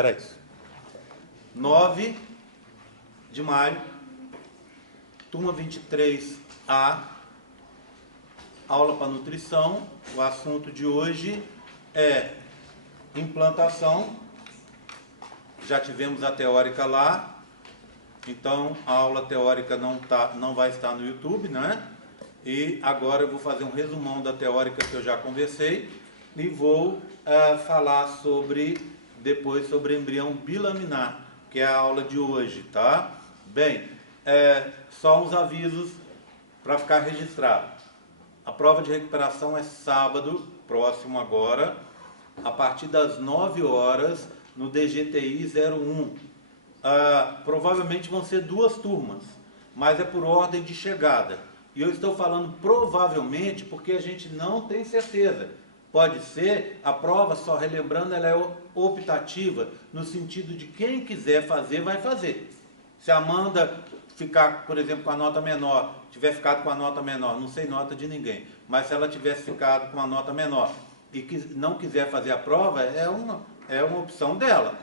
Era isso. 9 de maio, turma 23A, aula para nutrição. O assunto de hoje é implantação. Já tivemos a teórica lá, então a aula teórica não vai estar no YouTube, né? E agora eu vou fazer um resumão da teórica que eu já conversei e vou falar depois sobre embrião bilaminar, que é a aula de hoje, tá? Bem, só uns avisos para ficar registrado. A prova de recuperação é sábado, próximo agora, a partir das 9 horas, no DGTI 01. Provavelmente vão ser 2 turmas, mas é por ordem de chegada. E eu estou falando provavelmente porque a gente não tem certeza. Pode ser, a prova, só relembrando, ela é optativa, no sentido de quem quiser fazer, vai fazer. Se a Amanda ficar, por exemplo, com a nota menor, tiver ficado com a nota menor, não sei nota de ninguém, mas se ela tivesse ficado com a nota menor e não quiser fazer a prova, é uma opção dela.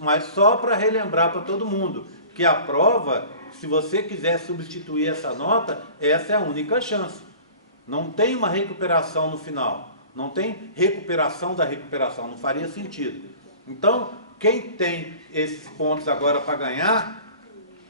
Mas só para relembrar para todo mundo que a prova, se você quiser substituir essa nota, essa é a única chance. Não tem uma recuperação no final. Não tem recuperação da recuperação. Não faria sentido. Então, quem tem esses pontos agora para ganhar,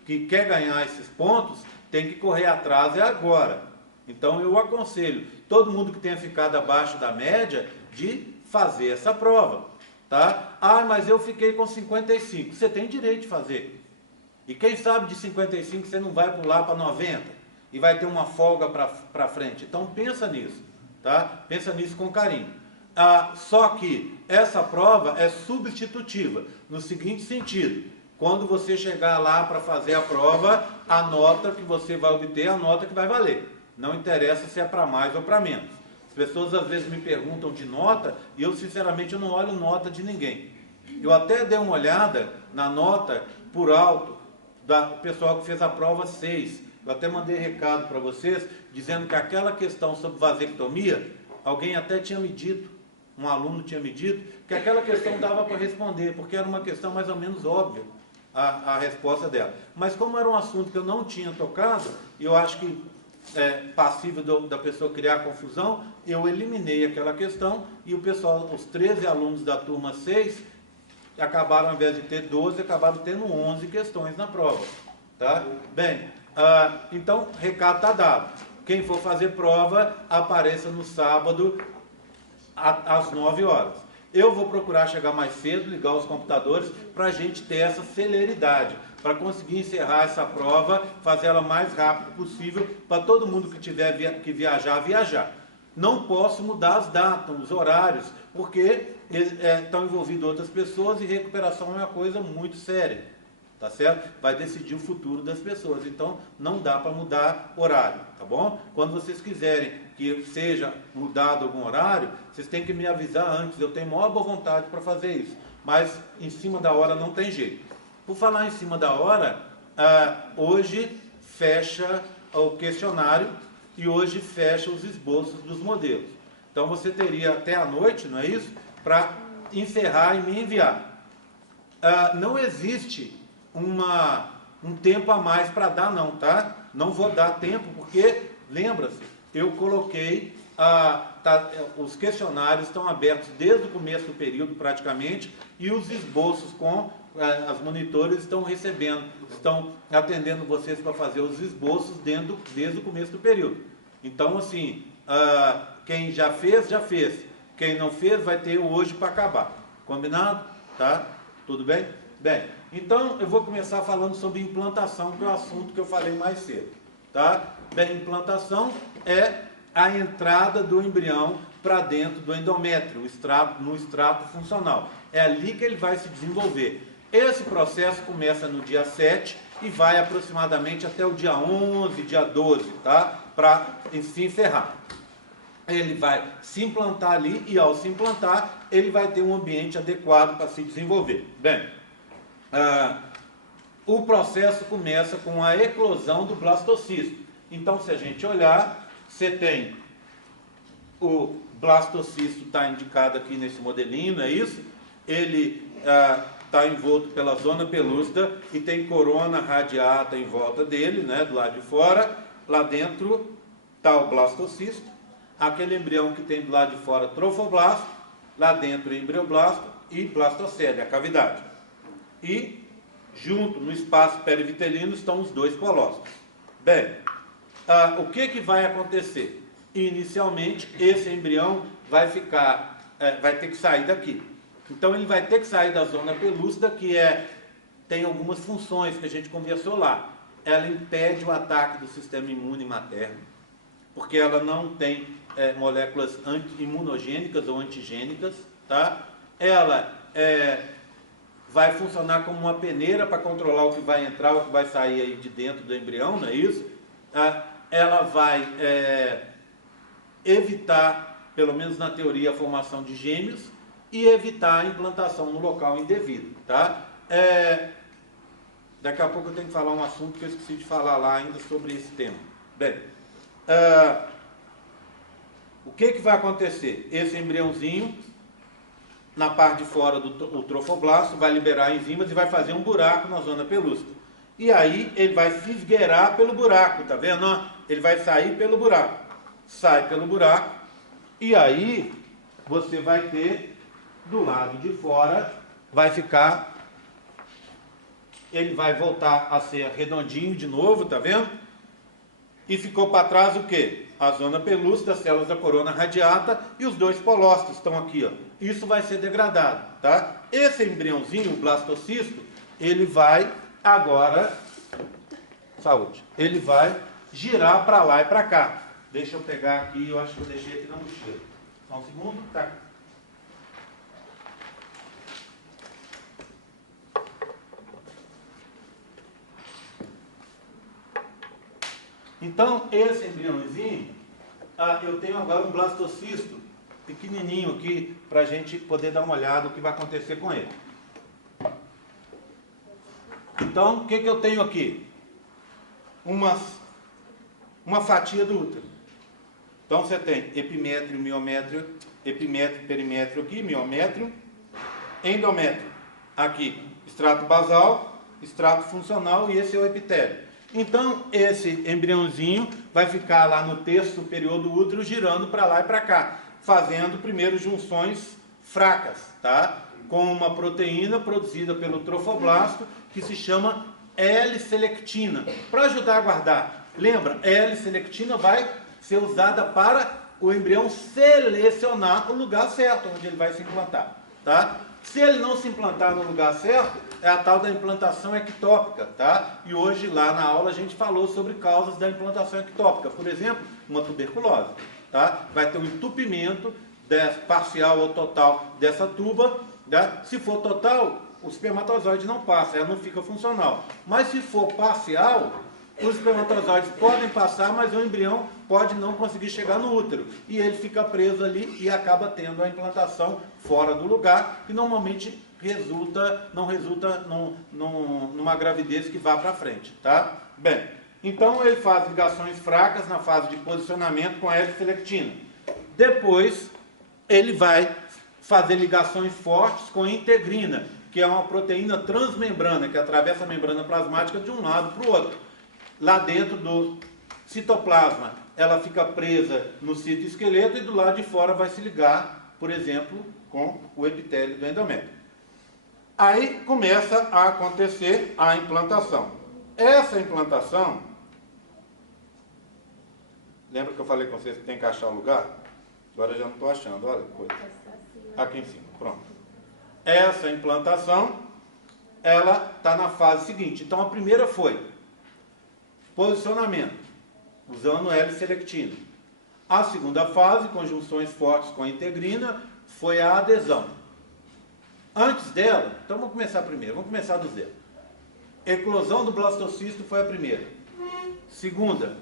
que quer ganhar esses pontos, tem que correr atrás agora. Então, eu aconselho todo mundo que tenha ficado abaixo da média de fazer essa prova. Tá? Mas eu fiquei com 55. Você tem direito de fazer. E quem sabe de 55 você não vai pular para 90 e vai ter uma folga para frente. Então pensa nisso, tá? Pensa nisso com carinho. Só que essa prova é substitutiva, no seguinte sentido: quando você chegar lá para fazer a prova, a nota que você vai obter é a nota que vai valer. Não interessa se é para mais ou para menos. As pessoas às vezes me perguntam de nota e eu sinceramente não olho nota de ninguém. Eu até dei uma olhada na nota por alto do pessoal que fez a prova 6. Eu até mandei recado para vocês, dizendo que aquela questão sobre vasectomia, alguém até tinha me dito, um aluno tinha me dito, que aquela questão dava para responder, porque era uma questão mais ou menos óbvia, a resposta dela. Mas como era um assunto que eu não tinha tocado, e eu acho que passível da pessoa criar confusão, eu eliminei aquela questão, e o pessoal, os 13 alunos da turma 6, acabaram, ao invés de ter 12, acabaram tendo 11 questões na prova. Tá? Bem, então, recado está dado. Quem for fazer prova, apareça no sábado, às 9 horas. Eu vou procurar chegar mais cedo, ligar os computadores, para a gente ter essa celeridade, para conseguir encerrar essa prova, fazer ela mais rápido possível, para todo mundo que tiver que viajar. Não posso mudar as datas, os horários, porque estão envolvidas outras pessoas e recuperação é uma coisa muito séria, tá certo? Vai decidir o futuro das pessoas, então não dá para mudar horário, tá bom? Quando vocês quiserem que seja mudado algum horário, vocês têm que me avisar antes, eu tenho maior boa vontade para fazer isso, mas em cima da hora não tem jeito. Por falar em cima da hora, hoje fecha o questionário e hoje fecha os esboços dos modelos. Então você teria até a noite, não é isso? Para encerrar e me enviar. Não existe um tempo a mais para dar não, tá? Não vou dar tempo porque, lembra-se, eu coloquei, os questionários estão abertos desde o começo do período praticamente e os esboços com as monitores estão recebendo, estão atendendo vocês para fazer os esboços desde o começo do período. Então, assim, quem já fez, já fez. Quem não fez, vai ter hoje para acabar. Combinado? Tá? Tudo bem? Bem, então eu vou começar falando sobre implantação, que é o assunto que eu falei mais cedo. Tá? Bem, implantação é a entrada do embrião para dentro do endométrio, no extrato funcional. É ali que ele vai se desenvolver. Esse processo começa no dia 7 e vai aproximadamente até o dia 11, dia 12, tá? Para se encerrar. Ele vai se implantar ali e, ao se implantar, ele vai ter um ambiente adequado para se desenvolver. Bem, o processo começa com a eclosão do blastocisto. Então, se a gente olhar, você tem o blastocisto, está indicado aqui nesse modelinho, não é isso? Ele está envolto pela zona pelúcida e tem corona radiata em volta dele, né, do lado de fora. Lá dentro está o blastocisto, aquele embrião que tem do lado de fora trofoblasto, lá dentro embrioblasto e blastocele, a cavidade. E junto, no espaço perivitelino, estão os dois colóstomes. Bem, o que vai acontecer? Inicialmente, esse embrião vai ter que sair daqui. Então, ele vai ter que sair da zona pelúcida, que tem algumas funções que a gente conversou lá. Ela impede o ataque do sistema imune materno, porque ela não tem moléculas imunogênicas ou antigênicas, tá? Ela vai funcionar como uma peneira para controlar o que vai entrar, o que vai sair aí de dentro do embrião, não é isso? Ela vai evitar, pelo menos na teoria, a formação de gêmeos e evitar a implantação no local indevido, tá? Daqui a pouco eu tenho que falar um assunto que eu esqueci de falar lá ainda sobre esse tema. Bem, o que vai acontecer? Esse embriãozinho, na parte de fora do trofoblasto, vai liberar enzimas e vai fazer um buraco na zona pelúcida. E aí ele vai se esgueirar pelo buraco, tá vendo? Ele vai sair pelo buraco. Sai pelo buraco. E aí você vai ter, do lado de fora, vai ficar... Ele vai voltar a ser redondinho de novo, tá vendo? E ficou para trás o quê? A zona pelúcida, as células da corona radiata e os dois colóstomes estão aqui, ó. Isso vai ser degradado, tá? Esse embriãozinho, o blastocisto, ele vai agora, saúde, ele vai girar para lá e para cá. Deixa eu pegar aqui, eu acho que eu deixei aqui na mochila. Só um segundo, tá? Então, esse embriãozinho, eu tenho agora um blastocisto pequenininho aqui, para a gente poder dar uma olhada no que vai acontecer com ele. Então, o que eu tenho aqui? Uma fatia do útero. Então, você tem epimétrio, miométrio, epimétrio, perimétrio aqui, miométrio, endométrio. Aqui, extrato basal, extrato funcional e esse é o epitélio. Então, esse embriãozinho vai ficar lá no terço superior do útero, girando para lá e para cá, fazendo primeiro junções fracas, tá? Com uma proteína produzida pelo trofoblasto, que se chama L-selectina, para ajudar a guardar. Lembra, L-selectina vai ser usada para o embrião selecionar o lugar certo, onde ele vai se implantar, tá? Se ele não se implantar no lugar certo, é a tal da implantação ectópica, tá? E hoje lá na aula a gente falou sobre causas da implantação ectópica. Por exemplo, uma tuberculose, tá? Vai ter um entupimento parcial ou total dessa tuba, tá? Se for total, o espermatozoide não passa, ela não fica funcional. Mas se for parcial, os espermatozoides podem passar, mas o embrião pode não conseguir chegar no útero. E ele fica preso ali e acaba tendo a implantação fora do lugar, que normalmente não resulta numa gravidez que vá para frente, tá? Bem, então ele faz ligações fracas na fase de posicionamento com a L-selectina. Depois, ele vai fazer ligações fortes com a integrina, que é uma proteína transmembrana, que atravessa a membrana plasmática de um lado para o outro. Lá dentro do citoplasma, ela fica presa no citoesqueleto e do lado de fora vai se ligar, por exemplo, com o epitélio do endométrio. Aí começa a acontecer a implantação. Essa implantação, lembra que eu falei com vocês que tem que achar o lugar? Agora eu já não estou achando, olha que coisa. Aqui em cima, pronto. Essa implantação, ela está na fase seguinte. Então a primeira foi posicionamento, usando L-selectina. A segunda fase, conjunções fortes com a integrina, foi a adesão. Antes dela, então vamos começar primeiro, vamos começar do zero. Eclosão do blastocisto foi a primeira. Segunda,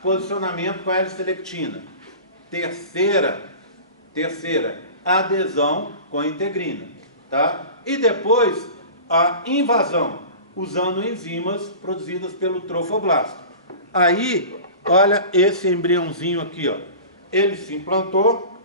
posicionamento com a L-selectina. Terceira, adesão com a integrina, tá? E depois, a invasão, usando enzimas produzidas pelo trofoblasto. Aí, olha esse embriãozinho aqui, ó. Ele se implantou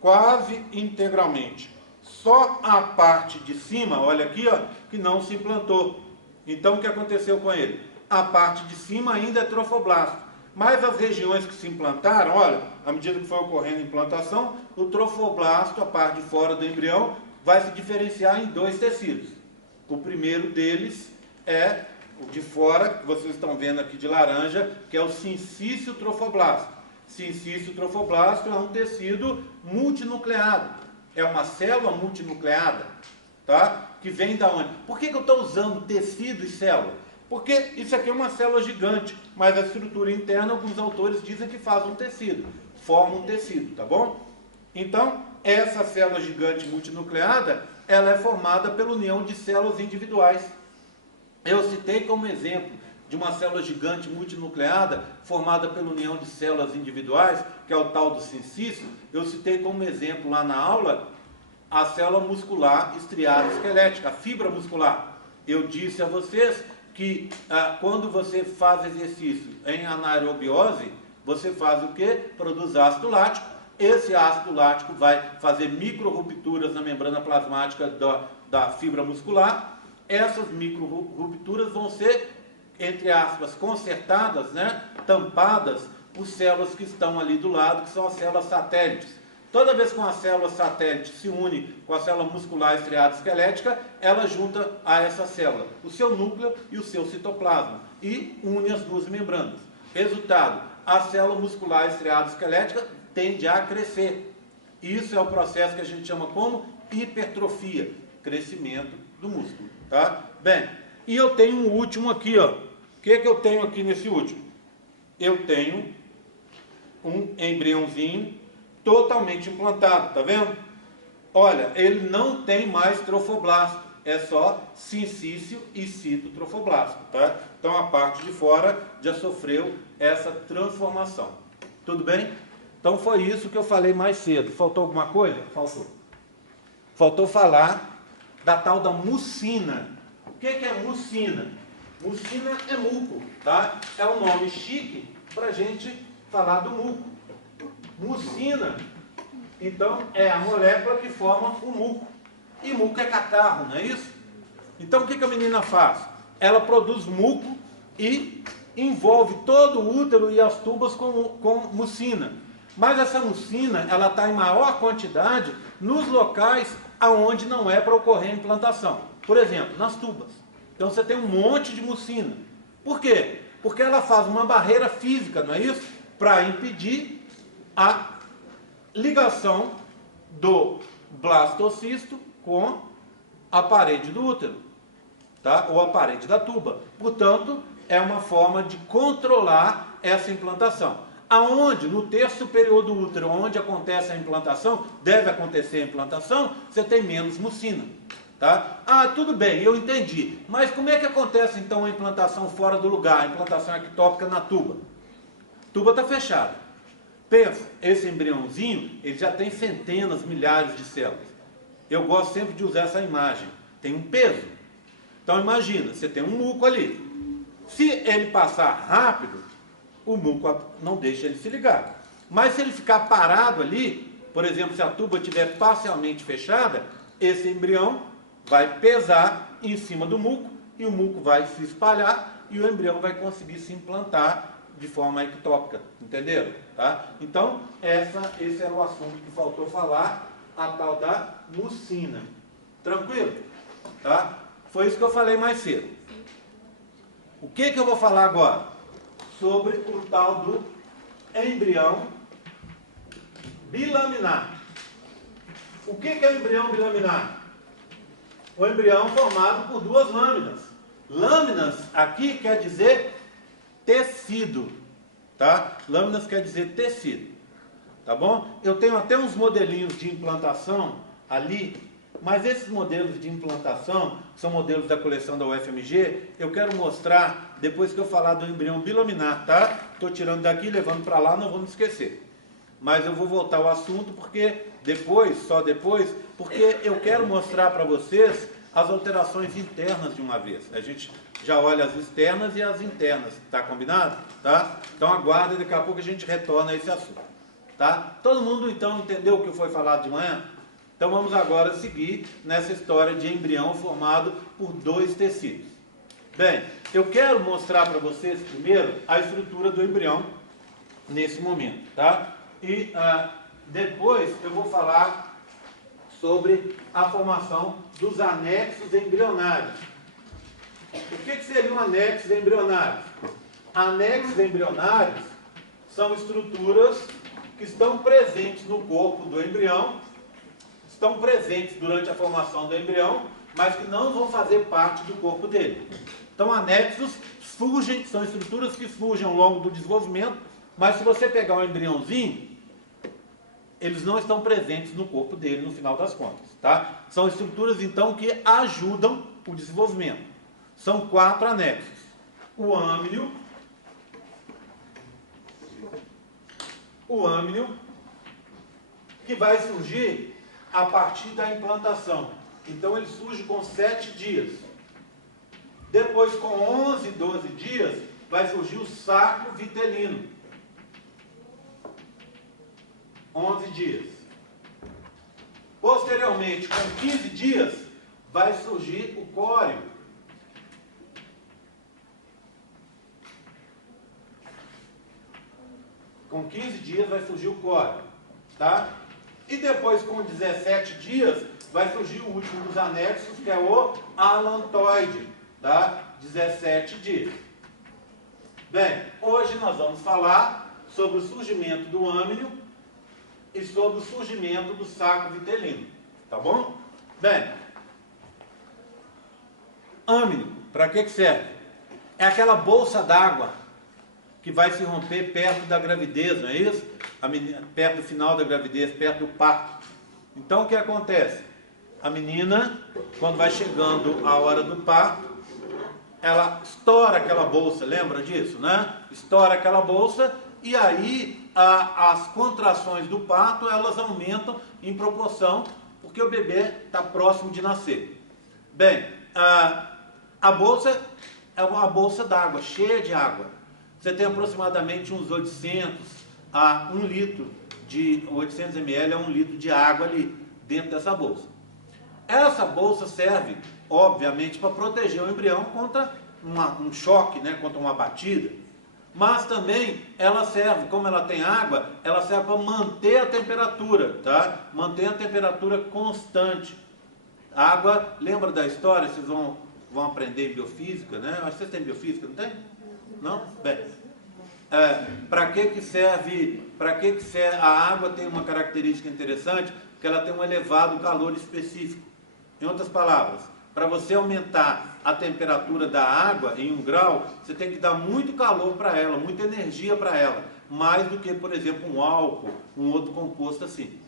quase integralmente. Só a parte de cima, olha aqui, ó, que não se implantou. Então, o que aconteceu com ele? A parte de cima ainda é trofoblasto. Mas as regiões que se implantaram, olha, à medida que foi ocorrendo a implantação, o trofoblasto, a parte de fora do embrião, vai se diferenciar em dois tecidos. O primeiro deles é o de fora, que vocês estão vendo aqui de laranja, que é o sincício trofoblasto. Sincício trofoblasto é um tecido multinucleado. É uma célula multinucleada, tá? Que vem da onde? Por que eu estou usando tecido e célula? Porque isso aqui é uma célula gigante, mas a estrutura interna, alguns autores dizem que faz um tecido, forma um tecido, tá bom? Então, essa célula gigante multinucleada, ela é formada pela união de células individuais. Eu citei como exemplo de uma célula gigante multinucleada, formada pela união de células individuais, que é o tal do sincício. Eu citei como exemplo lá na aula a célula muscular estriada esquelética, a fibra muscular. Eu disse a vocês que quando você faz exercício em anaerobiose, você faz o quê? Produz ácido lático. Esse ácido lático vai fazer micro-rupturas na membrana plasmática da fibra muscular. Essas micro-rupturas vão ser, entre aspas, consertadas, né? Tampadas por células que estão ali do lado, que são as células satélites. Toda vez que uma célula satélite se une com a célula muscular estriada esquelética, ela junta a essa célula o seu núcleo e o seu citoplasma e une as duas membranas. Resultado, a célula muscular estriada esquelética tende a crescer. Isso é o processo que a gente chama como hipertrofia, crescimento do músculo, tá? Bem, e eu tenho um último aqui, ó. O que eu tenho aqui nesse último? Eu tenho um embriãozinho totalmente implantado, tá vendo? Olha, ele não tem mais trofoblasto, é só sincício e citotrofoblasto, tá? Então a parte de fora já sofreu essa transformação. Tudo bem? Então foi isso que eu falei mais cedo. Faltou alguma coisa? Faltou. Faltou falar da tal da mucina. O que é mucina? Mucina é muco, tá? É um nome chique para a gente falar do muco. Mucina, então, é a molécula que forma o muco. E muco é catarro, não é isso? Então, o que a menina faz? Ela produz muco e envolve todo o útero e as tubas com mucina. Mas essa mucina, ela está em maior quantidade nos locais aonde não é para ocorrer a implantação. Por exemplo, nas tubas. Então, você tem um monte de mucina. Por quê? Porque ela faz uma barreira física, não é isso? Para impedir a ligação do blastocisto com a parede do útero, tá? Ou a parede da tuba. Portanto, é uma forma de controlar essa implantação. Aonde, no terço superior do útero, onde acontece a implantação, deve acontecer a implantação, você tem menos mucina, tá? Ah, tudo bem, eu entendi. Mas como é que acontece então a implantação fora do lugar, a implantação ectópica na tuba? A tuba está fechada. Pensa, esse embriãozinho, ele já tem centenas, milhares de células. Eu gosto sempre de usar essa imagem. Tem um peso. Então imagina, você tem um muco ali. Se ele passar rápido, o muco não deixa ele se ligar. Mas se ele ficar parado ali, por exemplo, se a tuba estiver parcialmente fechada, esse embrião vai pesar em cima do muco e o muco vai se espalhar e o embrião vai conseguir se implantar de forma ectópica, entenderam? Tá? Então, esse era o assunto que faltou falar, a tal da mucina. Tranquilo? Tá? Foi isso que eu falei mais cedo. O que eu vou falar agora? Sobre o tal do embrião bilaminar. O que é o embrião bilaminar? O embrião formado por duas lâminas. Lâminas aqui quer dizer tecido, tá? Lâminas quer dizer tecido, tá bom? Eu tenho até uns modelinhos de implantação ali, mas esses modelos de implantação, que são modelos da coleção da UFMG, eu quero mostrar depois que eu falar do embrião bilaminar, tá? Estou tirando daqui, levando para lá, não vamos esquecer. Mas eu vou voltar ao assunto porque depois, só depois, porque eu quero mostrar para vocês as alterações internas de uma vez. A gente já olha as externas e as internas, tá combinado? Tá? Então aguarda e daqui a pouco a gente retorna a esse assunto. Tá? Todo mundo então entendeu o que foi falado de manhã? Então vamos agora seguir nessa história de embrião formado por dois tecidos. Bem, eu quero mostrar para vocês primeiro a estrutura do embrião nesse momento, tá? E depois eu vou falar sobre a formação dos anexos embrionários. O que seriam anexos embrionários? Anexos embrionários são estruturas que estão presentes no corpo do embrião, estão presentes durante a formação do embrião, mas que não vão fazer parte do corpo dele. Então, anexos surgem, são estruturas que surgem ao longo do desenvolvimento, mas se você pegar um embriãozinho, eles não estão presentes no corpo dele no final das contas, tá? São estruturas, então, que ajudam o desenvolvimento. São 4 anexos. O âmnio, que vai surgir a partir da implantação. Então ele surge com 7 dias. Depois, com 11, 12 dias, vai surgir o saco vitelino. 11 dias. Posteriormente, com 15 dias, vai surgir o córeo. Com 15 dias vai surgir o córeo, tá? E depois, com 17 dias, vai surgir o último dos anexos, que é o alantoide, tá? 17 dias. Bem, hoje nós vamos falar sobre o surgimento do âmnio e sobre o surgimento do saco vitelino, tá bom? Bem, âmnio, para que serve? É aquela bolsa d'água que vai se romper perto da gravidez, não é isso? Perto do final da gravidez, perto do parto. Então o que acontece? A menina, quando vai chegando a hora do parto, ela estoura aquela bolsa, lembra disso, né? Estoura aquela bolsa e aí as contrações do parto, elas aumentam em proporção, porque o bebê está próximo de nascer. Bem, a bolsa é uma bolsa d'água, cheia de água. Você tem aproximadamente uns 800 a 1 litro de 800 ml a 1 litro de água ali dentro dessa bolsa. Essa bolsa serve, obviamente, para proteger o embrião contra um choque, né, contra uma batida. Mas também ela serve, como ela tem água, ela serve para manter a temperatura, tá? Manter a temperatura constante. A água, lembra da história? Vocês vão aprender em biofísica, né? Acho que vocês têm biofísica, não tem? Não? Bem, para que serve a água? Tem uma característica interessante, que ela tem um elevado calor específico. Em outras palavras, para você aumentar a temperatura da água em 1 grau, você tem que dar muito calor para ela, muita energia para ela, mais do que, por exemplo, um álcool, um outro composto assim.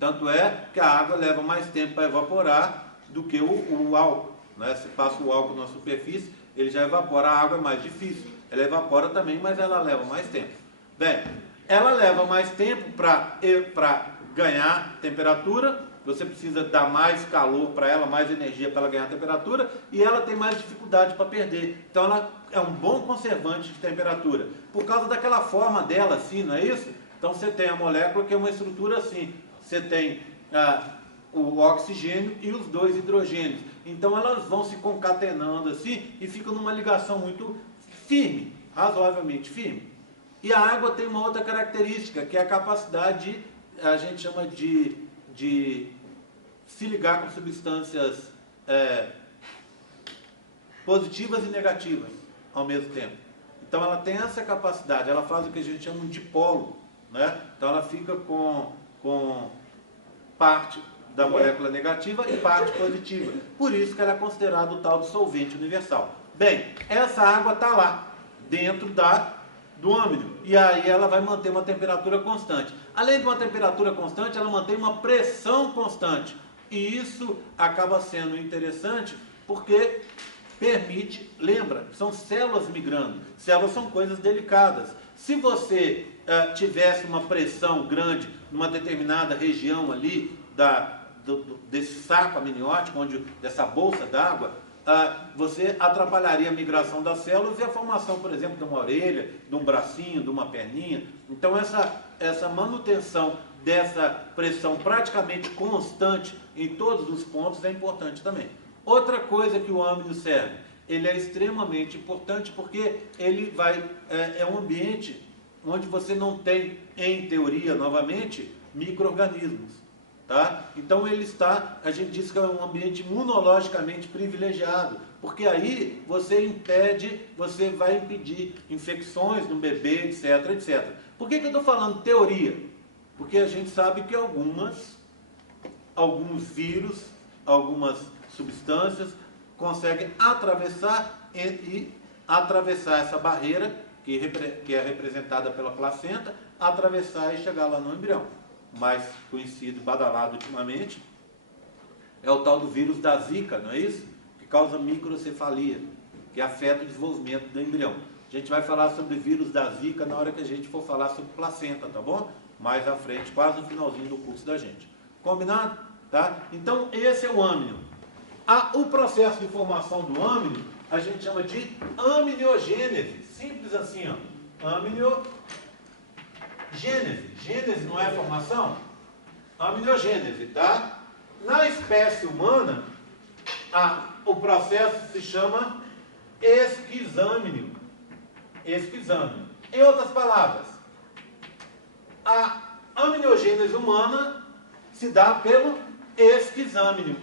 Tanto é que a água leva mais tempo para evaporar do que o álcool, né? Se passa o álcool na superfície, ele já evapora, a água é mais difícil. Ela evapora também, mas ela leva mais tempo. Bem, ela leva mais tempo para ganhar temperatura, você precisa dar mais calor para ela, mais energia para ela ganhar temperatura, e ela tem mais dificuldade para perder. Então ela é um bom conservante de temperatura, por causa daquela forma dela assim, não é isso? Então você tem a molécula que é uma estrutura assim, você tem o oxigênio e os 2 hidrogênios. Então elas vão se concatenando assim e ficam numa ligação muito firme, razoavelmente firme. E a água tem uma outra característica, que é a capacidade, a gente chama de se ligar com substâncias positivas e negativas ao mesmo tempo. Então ela tem essa capacidade, ela faz o que a gente chama de dipolo, né? Então ela fica com parte da molécula negativa e parte positiva. Por isso que ela é considerada o tal de solvente universal. Bem, essa água está lá, dentro do âmnio, e aí ela vai manter uma temperatura constante. Além de uma temperatura constante, ela mantém uma pressão constante. E isso acaba sendo interessante porque permite, lembra, são células migrando. Células são coisas delicadas. Se você tivesse uma pressão grande numa determinada região ali desse saco amniótico, dessa bolsa d'água, você atrapalharia a migração das células e a formação, por exemplo, de uma orelha, de um bracinho, de uma perninha. Então essa manutenção dessa pressão praticamente constante em todos os pontos é importante também. Outra coisa que o âmbito serve, ele é extremamente importante porque ele é um ambiente onde você não tem, em teoria, novamente, micro-organismos. Tá? Então a gente diz que é um ambiente imunologicamente privilegiado, porque aí você vai impedir infecções no bebê, etc, etc. Por que eu estou falando teoria? Porque a gente sabe que alguns vírus, algumas substâncias conseguem atravessar essa barreira, que é representada pela placenta, atravessar e chegar lá no embrião. Mais conhecido, badalado ultimamente, é o tal do vírus da Zika, não é isso? Que causa microcefalia, que afeta o desenvolvimento do embrião. A gente vai falar sobre vírus da Zika na hora que a gente for falar sobre placenta, tá bom? Mais à frente, quase no finalzinho do curso da gente. Combinado? Tá? Então, esse é o âmnio. O processo de formação do âmnio, a gente chama de amniogênese. Simples assim, ó. Amniogênese. Gênese não é formação? Amniogênese, tá? Na espécie humana, o processo se chama esquizâmnio. Esquizâmnio. Em outras palavras, a amniogênese humana se dá pelo esquizâmnio.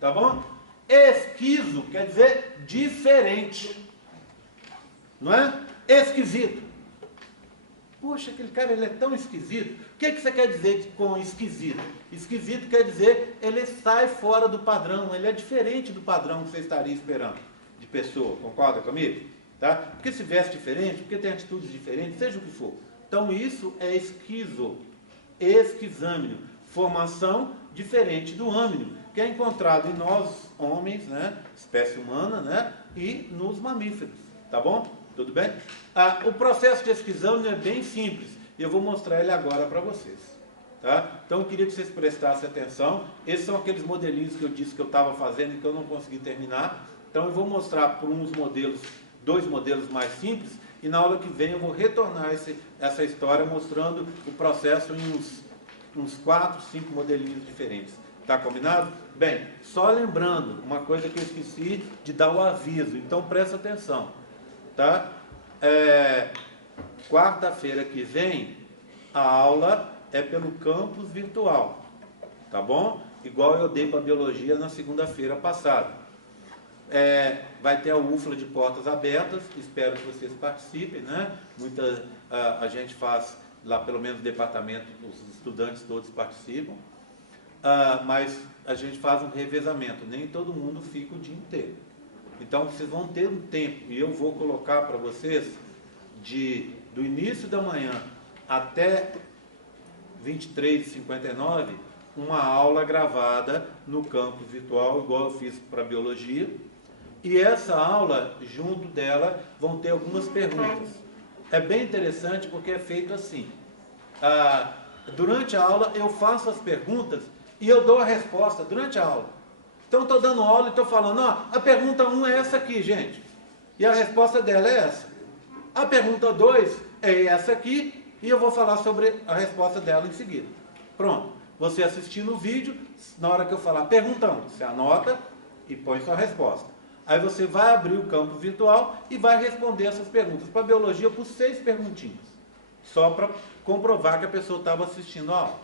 Tá bom? Esquizo quer dizer diferente. Não é? Esquisito. Poxa, aquele cara ele é tão esquisito. O que você quer dizer com esquisito? Esquisito quer dizer ele sai fora do padrão, ele é diferente do padrão que você estaria esperando de pessoa. Concorda comigo? Tá? Porque se veste diferente, porque tem atitudes diferentes, seja o que for. Então isso é esquizâmnio, formação diferente do âmnio, que é encontrado em nós, homens, né, espécie humana, né, e nos mamíferos. Tá bom? Tudo bem? O processo de esquizâmnio é bem simples, e eu vou mostrar ele agora para vocês. Tá? Então eu queria que vocês prestassem atenção. Esses são aqueles modelinhos que eu disse que eu estava fazendo e que eu não consegui terminar. Então eu vou mostrar por dois modelos mais simples, e na aula que vem eu vou retornar essa história mostrando o processo em uns 4, 5 modelinhos diferentes. Tá combinado? Bem, só lembrando, uma coisa que eu esqueci de dar o aviso, então presta atenção. Tá? Quarta-feira que vem, a aula é pelo campus virtual. Tá bom? Igual eu dei para biologia na segunda-feira passada. Vai ter a UFLA de portas abertas, espero que vocês participem, né? A gente faz lá, pelo menos o departamento, os estudantes todos participam, mas a gente faz um revezamento, nem todo mundo fica o dia inteiro. Então vocês vão ter um tempo, e eu vou colocar para vocês, do início da manhã até 23h59, uma aula gravada no campus virtual, igual eu fiz para biologia. E essa aula, junto dela, vão ter algumas perguntas. É bem interessante porque é feito assim. Durante a aula eu faço as perguntas e eu dou a resposta durante a aula. Então estou dando aula e estou falando, a pergunta 1 é essa aqui, gente. E a resposta dela é essa. A pergunta 2 é essa aqui e eu vou falar sobre a resposta dela em seguida. Pronto. Você assistindo o vídeo, na hora que eu falar pergunta 1, você anota e põe sua resposta. Aí você vai abrir o campo virtual e vai responder essas perguntas. Para biologia eu pus 6 perguntinhas, só para comprovar que a pessoa estava assistindo a aula.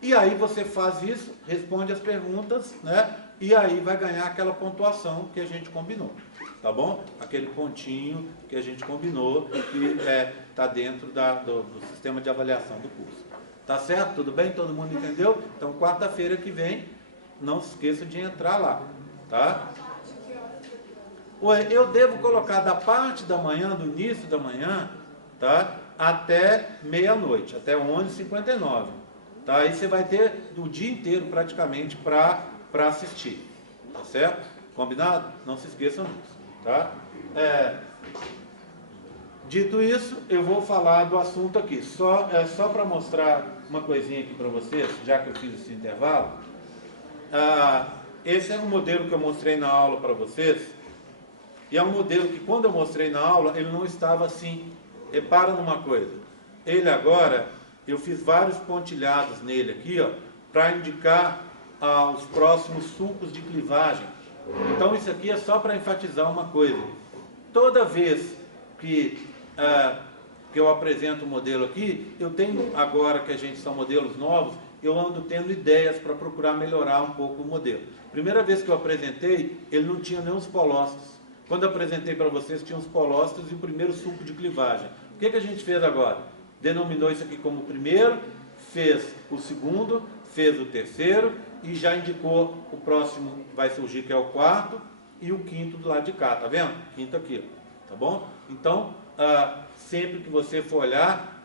E aí você faz isso, responde as perguntas, né? E aí vai ganhar aquela pontuação que a gente combinou. Tá bom? Aquele pontinho que a gente combinou, que está dentro do sistema de avaliação do curso. Tá certo? Tudo bem? Todo mundo entendeu? Então, quarta-feira que vem, não se esqueça de entrar lá. Tá? Eu devo colocar da parte da manhã, do início da manhã, tá? Até meia-noite, até 11h59. Tá? Aí você vai ter o dia inteiro praticamente para assistir. Tá certo? Combinado? Não se esqueçam disso. Tá? Dito isso, eu vou falar do assunto aqui. Só para mostrar uma coisinha aqui para vocês, já que eu fiz esse intervalo. Esse é um modelo que eu mostrei na aula para vocês. E é um modelo que, quando eu mostrei na aula, ele não estava assim. Repara numa coisa. Ele agora eu fiz vários pontilhados nele aqui, ó, para indicar os próximos sulcos de clivagem. Então isso aqui é só para enfatizar uma coisa. Toda vez que eu apresento o modelo aqui, eu tenho, agora que a gente são modelos novos, eu ando tendo ideias para procurar melhorar um pouco o modelo. Primeira vez que eu apresentei, ele não tinha nem os polócitos. Quando eu apresentei para vocês, tinha os polócitos e o primeiro sulco de clivagem. O que a gente fez agora? Denominou isso aqui como o primeiro, fez o segundo, fez o terceiro e já indicou o próximo vai surgir, que é o quarto, e o quinto do lado de cá, tá vendo? Quinto aqui, tá bom? Então, sempre que você for olhar,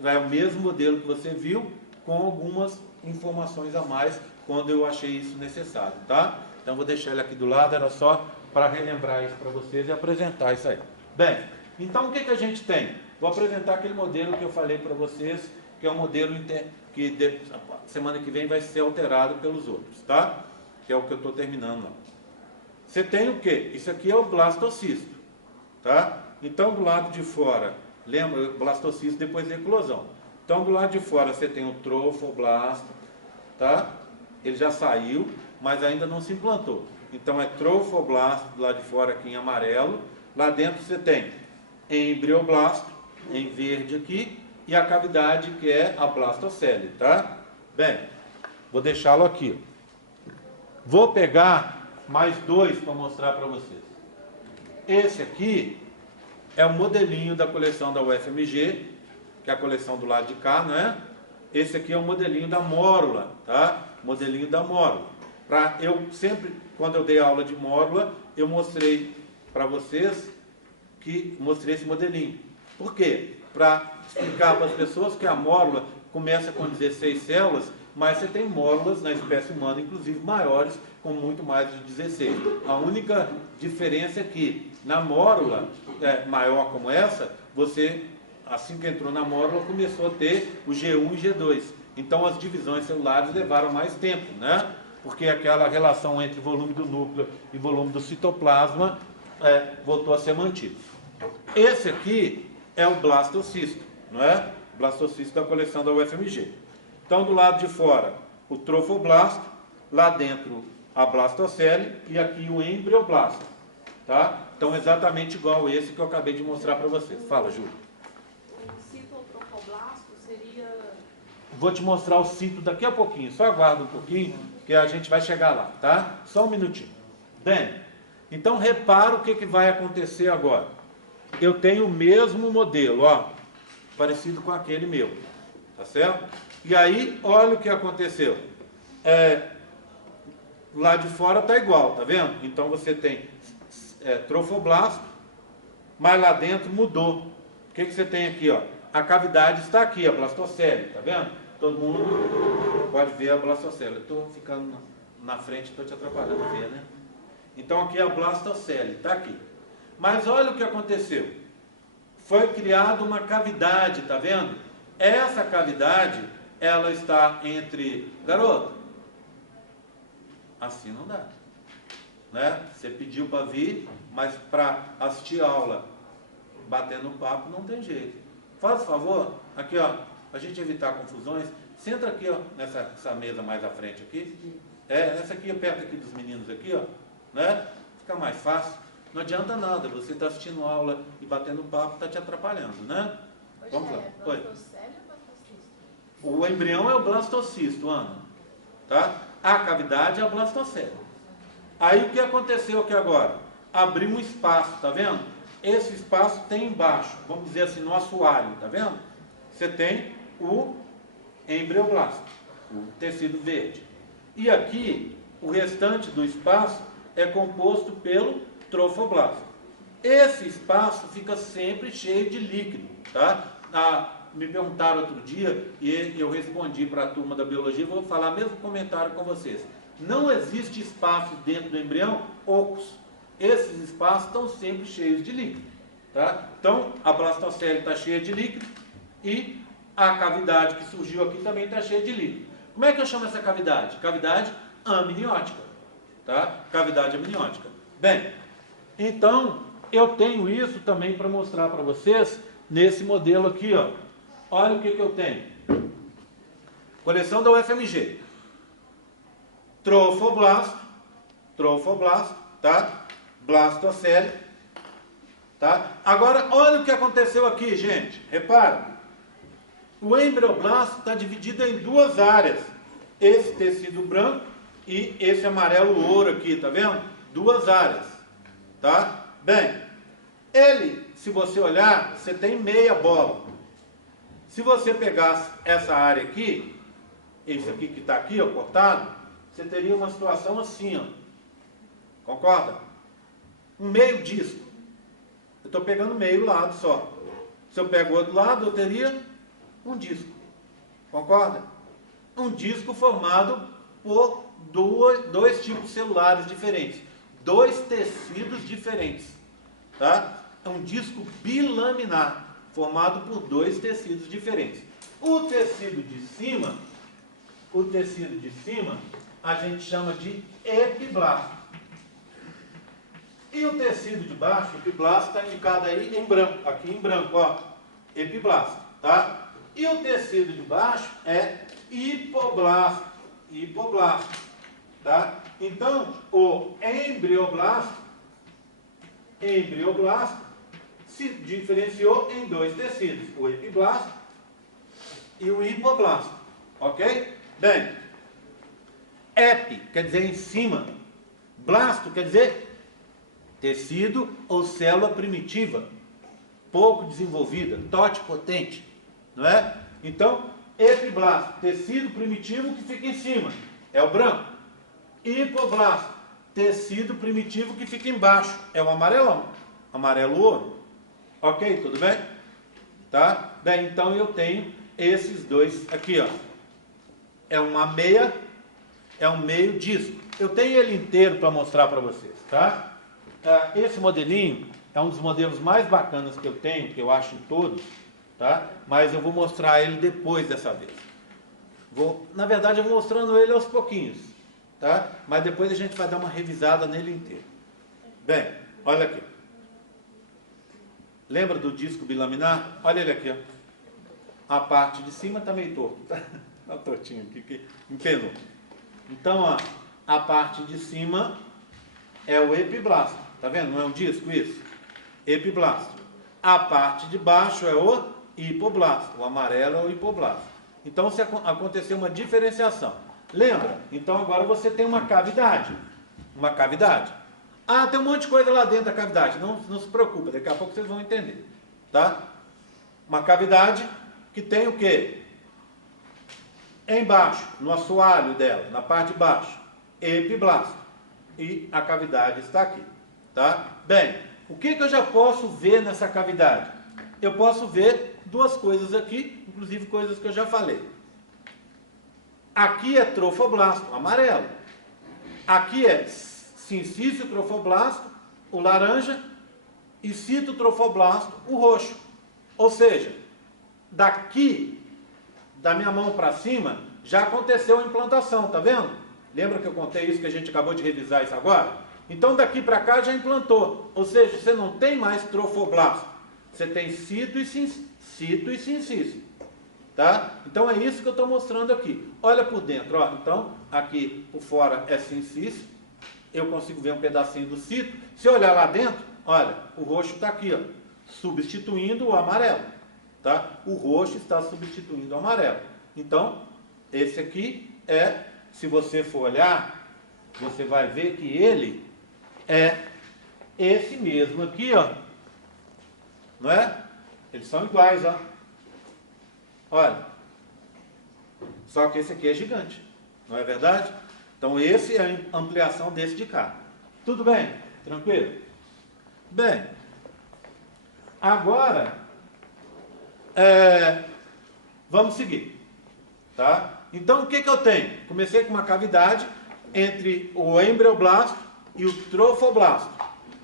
vai o mesmo modelo que você viu, com algumas informações a mais, quando eu achei isso necessário, tá? Então, vou deixar ele aqui do lado, era só para relembrar isso para vocês e apresentar isso aí. Bem, então o que a gente tem? Vou apresentar aquele modelo que eu falei para vocês, que é um modelo que semana que vem vai ser alterado pelos outros, tá? Que é o que eu estou terminando lá. Você tem o quê? Isso aqui é o blastocisto, tá? Então, do lado de fora, lembra, o blastocisto depois da eclosão. Então, do lado de fora você tem o trofoblasto, tá? Ele já saiu, mas ainda não se implantou. Então, é trofoblasto do lado de fora aqui em amarelo. Lá dentro você tem embrioblasto, em verde aqui, e a cavidade que é a blastocele, tá? Bem, vou deixá-lo aqui. Vou pegar mais dois para mostrar para vocês. Esse aqui é o modelinho da coleção da UFMG, que é a coleção do lado de cá, não é? Esse aqui é o modelinho da mórula, tá? Modelinho da mórula. Eu sempre, quando eu dei aula de mórula, eu mostrei para vocês mostrei esse modelinho. Por quê? Para explicar para as pessoas que a mórula começa com 16 células, mas você tem mórulas na espécie humana, inclusive maiores, com muito mais de 16. A única diferença é que na mórula maior como essa, você, assim que entrou na mórula, começou a ter o G1 e G2. Então as divisões celulares levaram mais tempo, né? Porque aquela relação entre volume do núcleo e volume do citoplasma voltou a ser mantida. Esse aqui é o blastocisto, não é? Blastocisto da coleção da UFMG. Então, do lado de fora, o trofoblasto, lá dentro a blastocele e aqui o embrioblasto, tá? Então, exatamente igual esse que eu acabei de mostrar para vocês. Fala, Júlio. O citotrofoblasto seria... Vou te mostrar o cito daqui a pouquinho, só aguarda um pouquinho que a gente vai chegar lá, tá? Só um minutinho. Bem, então repara o que vai acontecer agora. Eu tenho o mesmo modelo, ó, parecido com aquele meu, tá certo? E aí, olha o que aconteceu. Lá de fora tá igual, tá vendo? Então você tem trofoblasto, mas lá dentro mudou. O que você tem aqui, ó? A cavidade está aqui, a blastocele, tá vendo? Todo mundo pode ver a blastocele. Eu estou ficando na frente, estou te atrapalhando a ver, né? Então aqui é a blastocele, está aqui. Mas olha o que aconteceu. Foi criada uma cavidade, tá vendo? Essa cavidade, ela está entre... Garoto, assim não dá, né? Você pediu para vir, mas para assistir a aula batendo papo não tem jeito. Faz favor, aqui ó, para a gente evitar confusões, senta aqui ó, nessa mesa mais à frente aqui. Essa aqui, perto aqui dos meninos aqui, ó, né? Fica mais fácil. Não adianta nada, você está assistindo aula e batendo papo, está te atrapalhando, né? Vamos lá. Blastocele ou blastocisto? O embrião é o blastocisto, Ana. Tá? A cavidade é a blastocele. Aí o que aconteceu aqui agora? Abriu um espaço, tá vendo? Esse espaço tem embaixo, vamos dizer assim, no assoalho, tá vendo? Você tem o embrioblasto, o tecido verde. E aqui, o restante do espaço é composto pelo trofoblasto. Esse espaço fica sempre cheio de líquido, tá? Me perguntaram outro dia e eu respondi para a turma da biologia, vou falar o mesmo comentário com vocês. Não existe espaço dentro do embrião ocos. Esses espaços estão sempre cheios de líquido, tá? Então, a blastocele está cheia de líquido e a cavidade que surgiu aqui também está cheia de líquido. Como é que eu chamo essa cavidade? Cavidade amniótica, tá? Cavidade amniótica. Bem, então, eu tenho isso também para mostrar para vocês nesse modelo aqui, ó. Olha o que eu tenho. Coleção da UFMG. Trofoblasto, tá? Blastocele, tá? Agora, olha o que aconteceu aqui, gente. Repara. O embrioblasto está dividido em duas áreas. Esse tecido branco e esse amarelo ouro aqui, tá vendo? Duas áreas, tá? Bem, ele, se você olhar, você tem meia bola. Se você pegasse essa área aqui, esse aqui que está aqui, ó, cortado, você teria uma situação assim, ó. Concorda? Um meio disco. Eu estou pegando meio lado só. Se eu pego o outro lado, eu teria um disco. Concorda? Um disco formado por dois tipos celulares diferentes. Dois tecidos diferentes. Tá? É um disco bilaminar, formado por dois tecidos diferentes. O tecido de cima, a gente chama de epiblasto. E o tecido de baixo, o epiblasto, está indicado aí em branco, aqui em branco, ó, epiblasto, tá? E o tecido de baixo é hipoblasto, tá? Então, o embrioblasto se diferenciou em dois tecidos, o epiblasto e o hipoblasto, ok? Bem, epi quer dizer em cima, blasto quer dizer tecido ou célula primitiva, pouco desenvolvida, totipotente, não é? Então, epiblasto, tecido primitivo que fica em cima, é o branco. Hipoblasto, tecido primitivo que fica embaixo, é o amarelão, amarelo ouro. Ok, tudo bem? Tá? Bem, então eu tenho esses dois aqui, ó. É uma meia, é um meio disco. Eu tenho ele inteiro para mostrar para vocês, tá? Esse modelinho é um dos modelos mais bacanas que eu tenho, que eu acho em todos, tá? Mas eu vou mostrar ele depois dessa vez. Na verdade, eu vou mostrando ele aos pouquinhos, tá? Mas depois a gente vai dar uma revisada nele inteiro. Bem, olha aqui. Lembra do disco bilaminar? Olha ele aqui, ó. A parte de cima está meio torto, tá? Tá tortinho aqui, que empenou. Então, ó, a parte de cima é o epiblasto. Tá vendo? Não é um disco isso? Epiblasto. A parte de baixo é o hipoblasto. O amarelo é o hipoblasto. Então, se aconteceu uma diferenciação. Lembra? Então, agora você tem uma cavidade. Uma cavidade. Ah, tem um monte de coisa lá dentro da cavidade. Não se preocupe, daqui a pouco vocês vão entender. Tá? Uma cavidade que tem o quê? Embaixo, no assoalho dela, na parte de baixo, epiblasto. E a cavidade está aqui. Tá? Bem, o que eu já posso ver nessa cavidade? Eu posso ver duas coisas aqui, inclusive coisas que eu já falei. Aqui é trofoblasto, amarelo. Aqui é sincício trofoblasto, o laranja, e citotrofoblasto, o roxo. Ou seja, daqui, da minha mão para cima, já aconteceu a implantação, tá vendo? Lembra que eu contei isso, que a gente acabou de revisar isso agora? Então daqui para cá já implantou, ou seja, você não tem mais trofoblasto, você tem cito e sincício, tá? Então é isso que eu estou mostrando aqui. Olha por dentro, ó. Então aqui por fora é sincício, eu consigo ver um pedacinho do cito. Se eu olhar lá dentro, olha, o roxo está aqui, ó, substituindo o amarelo, tá? O roxo está substituindo o amarelo. Então esse aqui é, se você for olhar, você vai ver que ele é esse mesmo aqui, ó. Não é? Eles são iguais, ó. Olha. Só que esse aqui é gigante. Não é verdade? Então, esse é a ampliação desse de cá. Tudo bem? Tranquilo? Bem. Agora, vamos seguir. Tá? Então, o que eu tenho? Comecei com uma cavidade entre o embrioblasto e o trofoblasto.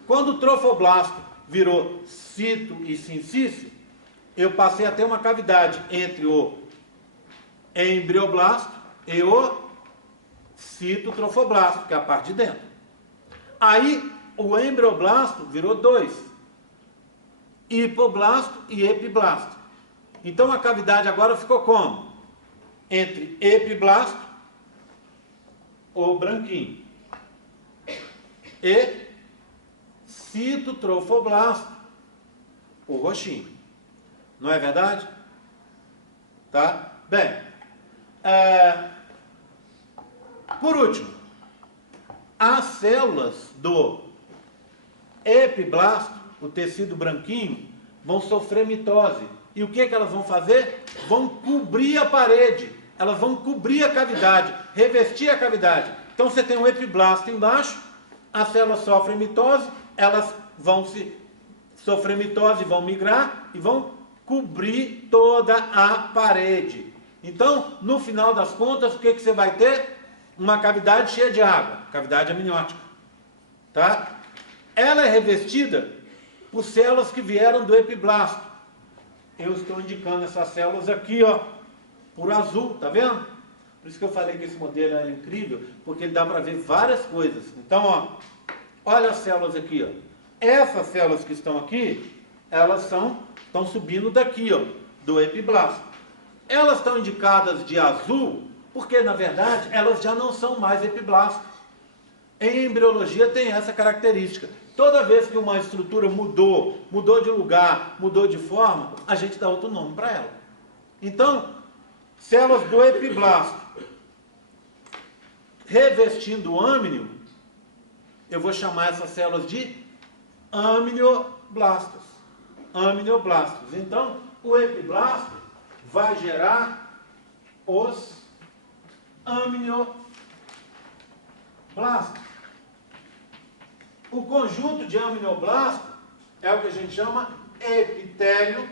Quando o trofoblasto virou cito e sincício, eu passei a ter uma cavidade entre o embrioblasto e o citotrofoblasto, que é a parte de dentro. Aí, o embrioblasto virou dois. Hipoblasto e epiblasto. Então, a cavidade agora ficou como? entre epiblasto, o branquinho, e citotrofoblasto, o roxinho. Não é verdade? Tá? Bem, por último, as células do epiblasto, o tecido branquinho, vão sofrer mitose. E o que elas vão fazer? Vão cobrir a parede, elas vão cobrir a cavidade, revestir a cavidade. Então você tem um epiblasto embaixo, as células sofrem mitose, elas vão sofrer mitose, vão migrar e vão cobrir toda a parede. Então, no final das contas, o que você vai ter? Uma cavidade cheia de água, cavidade amniótica. Tá? Ela é revestida por células que vieram do epiblasto. Eu estou indicando essas células aqui, ó, por azul, tá vendo? Por isso que eu falei que esse modelo é incrível, porque ele dá para ver várias coisas. Então, ó, olha as células aqui, ó. Essas células que estão aqui, elas estão subindo daqui, ó, do epiblasto. Elas estão indicadas de azul, porque na verdade elas já não são mais epiblasto. Em embriologia tem essa característica. Toda vez que uma estrutura mudou de lugar, mudou de forma, a gente dá outro nome para ela. Então, células do epiblasto revestindo o âmnio, eu vou chamar essas células de amnioblastos. Amnioblastos. Então, o epiblasto vai gerar os amnioblastos. O conjunto de amnioblasto é o que a gente chama epitélio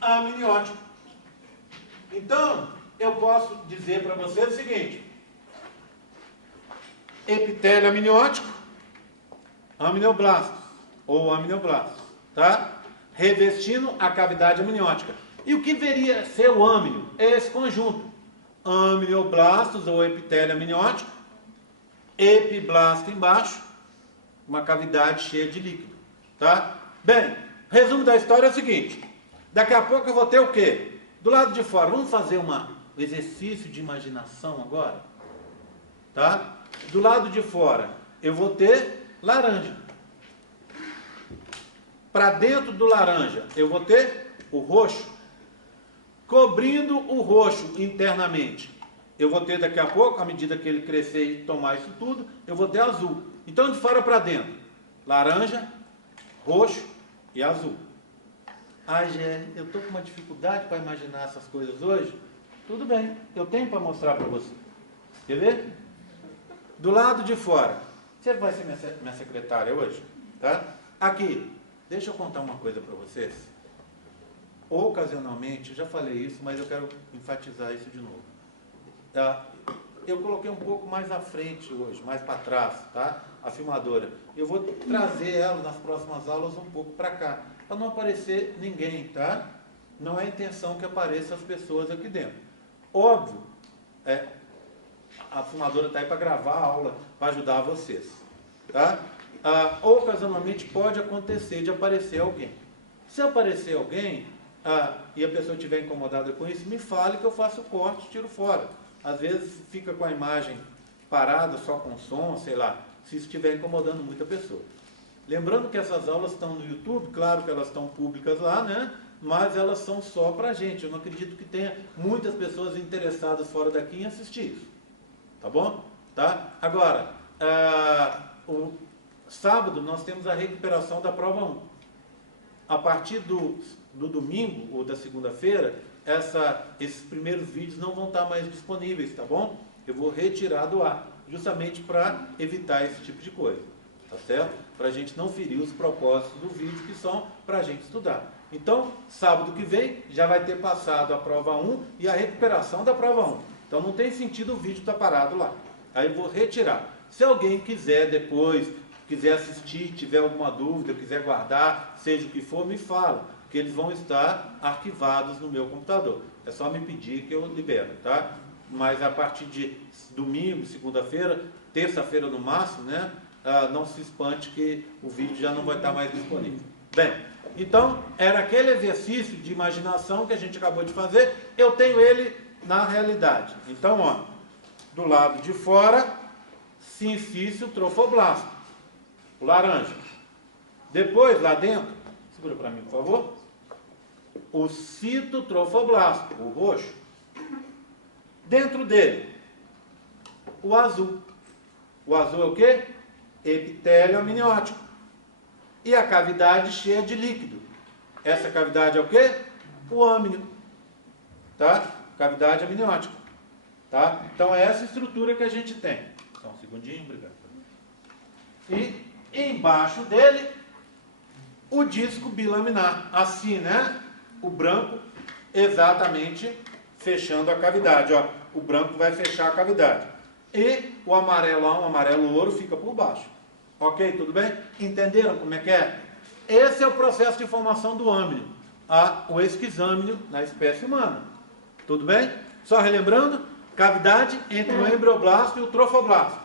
amniótico. Então, eu posso dizer para você o seguinte: epitélio amniótico, amnioblastos, ou amnioblastos, tá? Revestindo a cavidade amniótica. E o que deveria ser o âmnio? É esse conjunto. Amnioblastos, ou epitélio amniótico, epiblasto embaixo, uma cavidade cheia de líquido, tá? Bem, resumo da história é o seguinte: daqui a pouco eu vou ter o quê? Do lado de fora, vamos fazer um exercício de imaginação agora, tá? Do lado de fora, eu vou ter laranja. Para dentro do laranja, eu vou ter o roxo. Cobrindo o roxo internamente, eu vou ter daqui a pouco, à medida que ele crescer e tomar isso tudo, eu vou ter azul. Então, de fora para dentro, laranja, roxo e azul. Ai, Gé, eu estou com uma dificuldade para imaginar essas coisas hoje. Tudo bem, eu tenho para mostrar para você. Quer ver? Do lado de fora, você vai ser minha secretária hoje, tá? Aqui, deixa eu contar uma coisa para vocês. Ocasionalmente, já falei isso, mas eu quero enfatizar isso de novo. Eu coloquei um pouco mais à frente hoje, mais para trás, tá? A filmadora. Eu vou trazer ela nas próximas aulas um pouco para cá, para não aparecer ninguém, tá? Não é a intenção que apareçam as pessoas aqui dentro. Óbvio, a filmadora está aí para gravar a aula, para ajudar vocês, tá? Ocasionalmente pode acontecer de aparecer alguém. Se aparecer alguém, e a pessoa estiver incomodada com isso, me fale que eu faço o corte e tiro fora. Às vezes fica com a imagem parada, só com som, sei lá, se isso estiver incomodando muita pessoa. Lembrando que essas aulas estão no YouTube, claro que elas estão públicas lá, né? Mas elas são só para a gente. Eu não acredito que tenha muitas pessoas interessadas fora daqui em assistir isso. Tá bom? Tá? Agora, o sábado nós temos a recuperação da prova 1. A partir do domingo ou da segunda-feira, esses primeiros vídeos não vão estar mais disponíveis, tá bom? Eu vou retirar do ar, justamente para evitar esse tipo de coisa, tá certo? Para a gente não ferir os propósitos do vídeo, que são para a gente estudar. Então, sábado que vem, já vai ter passado a prova 1 e a recuperação da prova 1. Então, não tem sentido o vídeo estar parado lá. Aí eu vou retirar. Se alguém quiser depois, quiser assistir, tiver alguma dúvida, quiser guardar, seja o que for, me fala, que eles vão estar arquivados no meu computador. É só me pedir que eu libero, tá? Mas a partir de domingo, segunda-feira, terça-feira no máximo, né? Não se espante que o vídeo já não vai estar mais disponível. Bem, então, era aquele exercício de imaginação que a gente acabou de fazer, eu tenho ele na realidade. Então, ó, do lado de fora, sincício trofoblasto, o laranja. Depois, lá dentro, segura para mim, por favor, o citotrofoblasto, o roxo. Dentro dele, o azul. O azul é o quê? Epitélio amniótico. E a cavidade cheia de líquido. Essa cavidade é o quê? O âmnio. Tá? Cavidade amniótica. Tá? Então é essa estrutura que a gente tem. Só um segundinho, obrigado. E embaixo dele, o disco bilaminar. Assim, né? O branco exatamente fechando a cavidade. Ó, o branco vai fechar a cavidade. E o amarelão, o amarelo ouro, fica por baixo. Ok? Tudo bem? Entenderam como é que é? Esse é o processo de formação do âmnio. O esquizâmnio na espécie humana. Tudo bem? Só relembrando, cavidade entre o embrioblasto e o trofoblasto.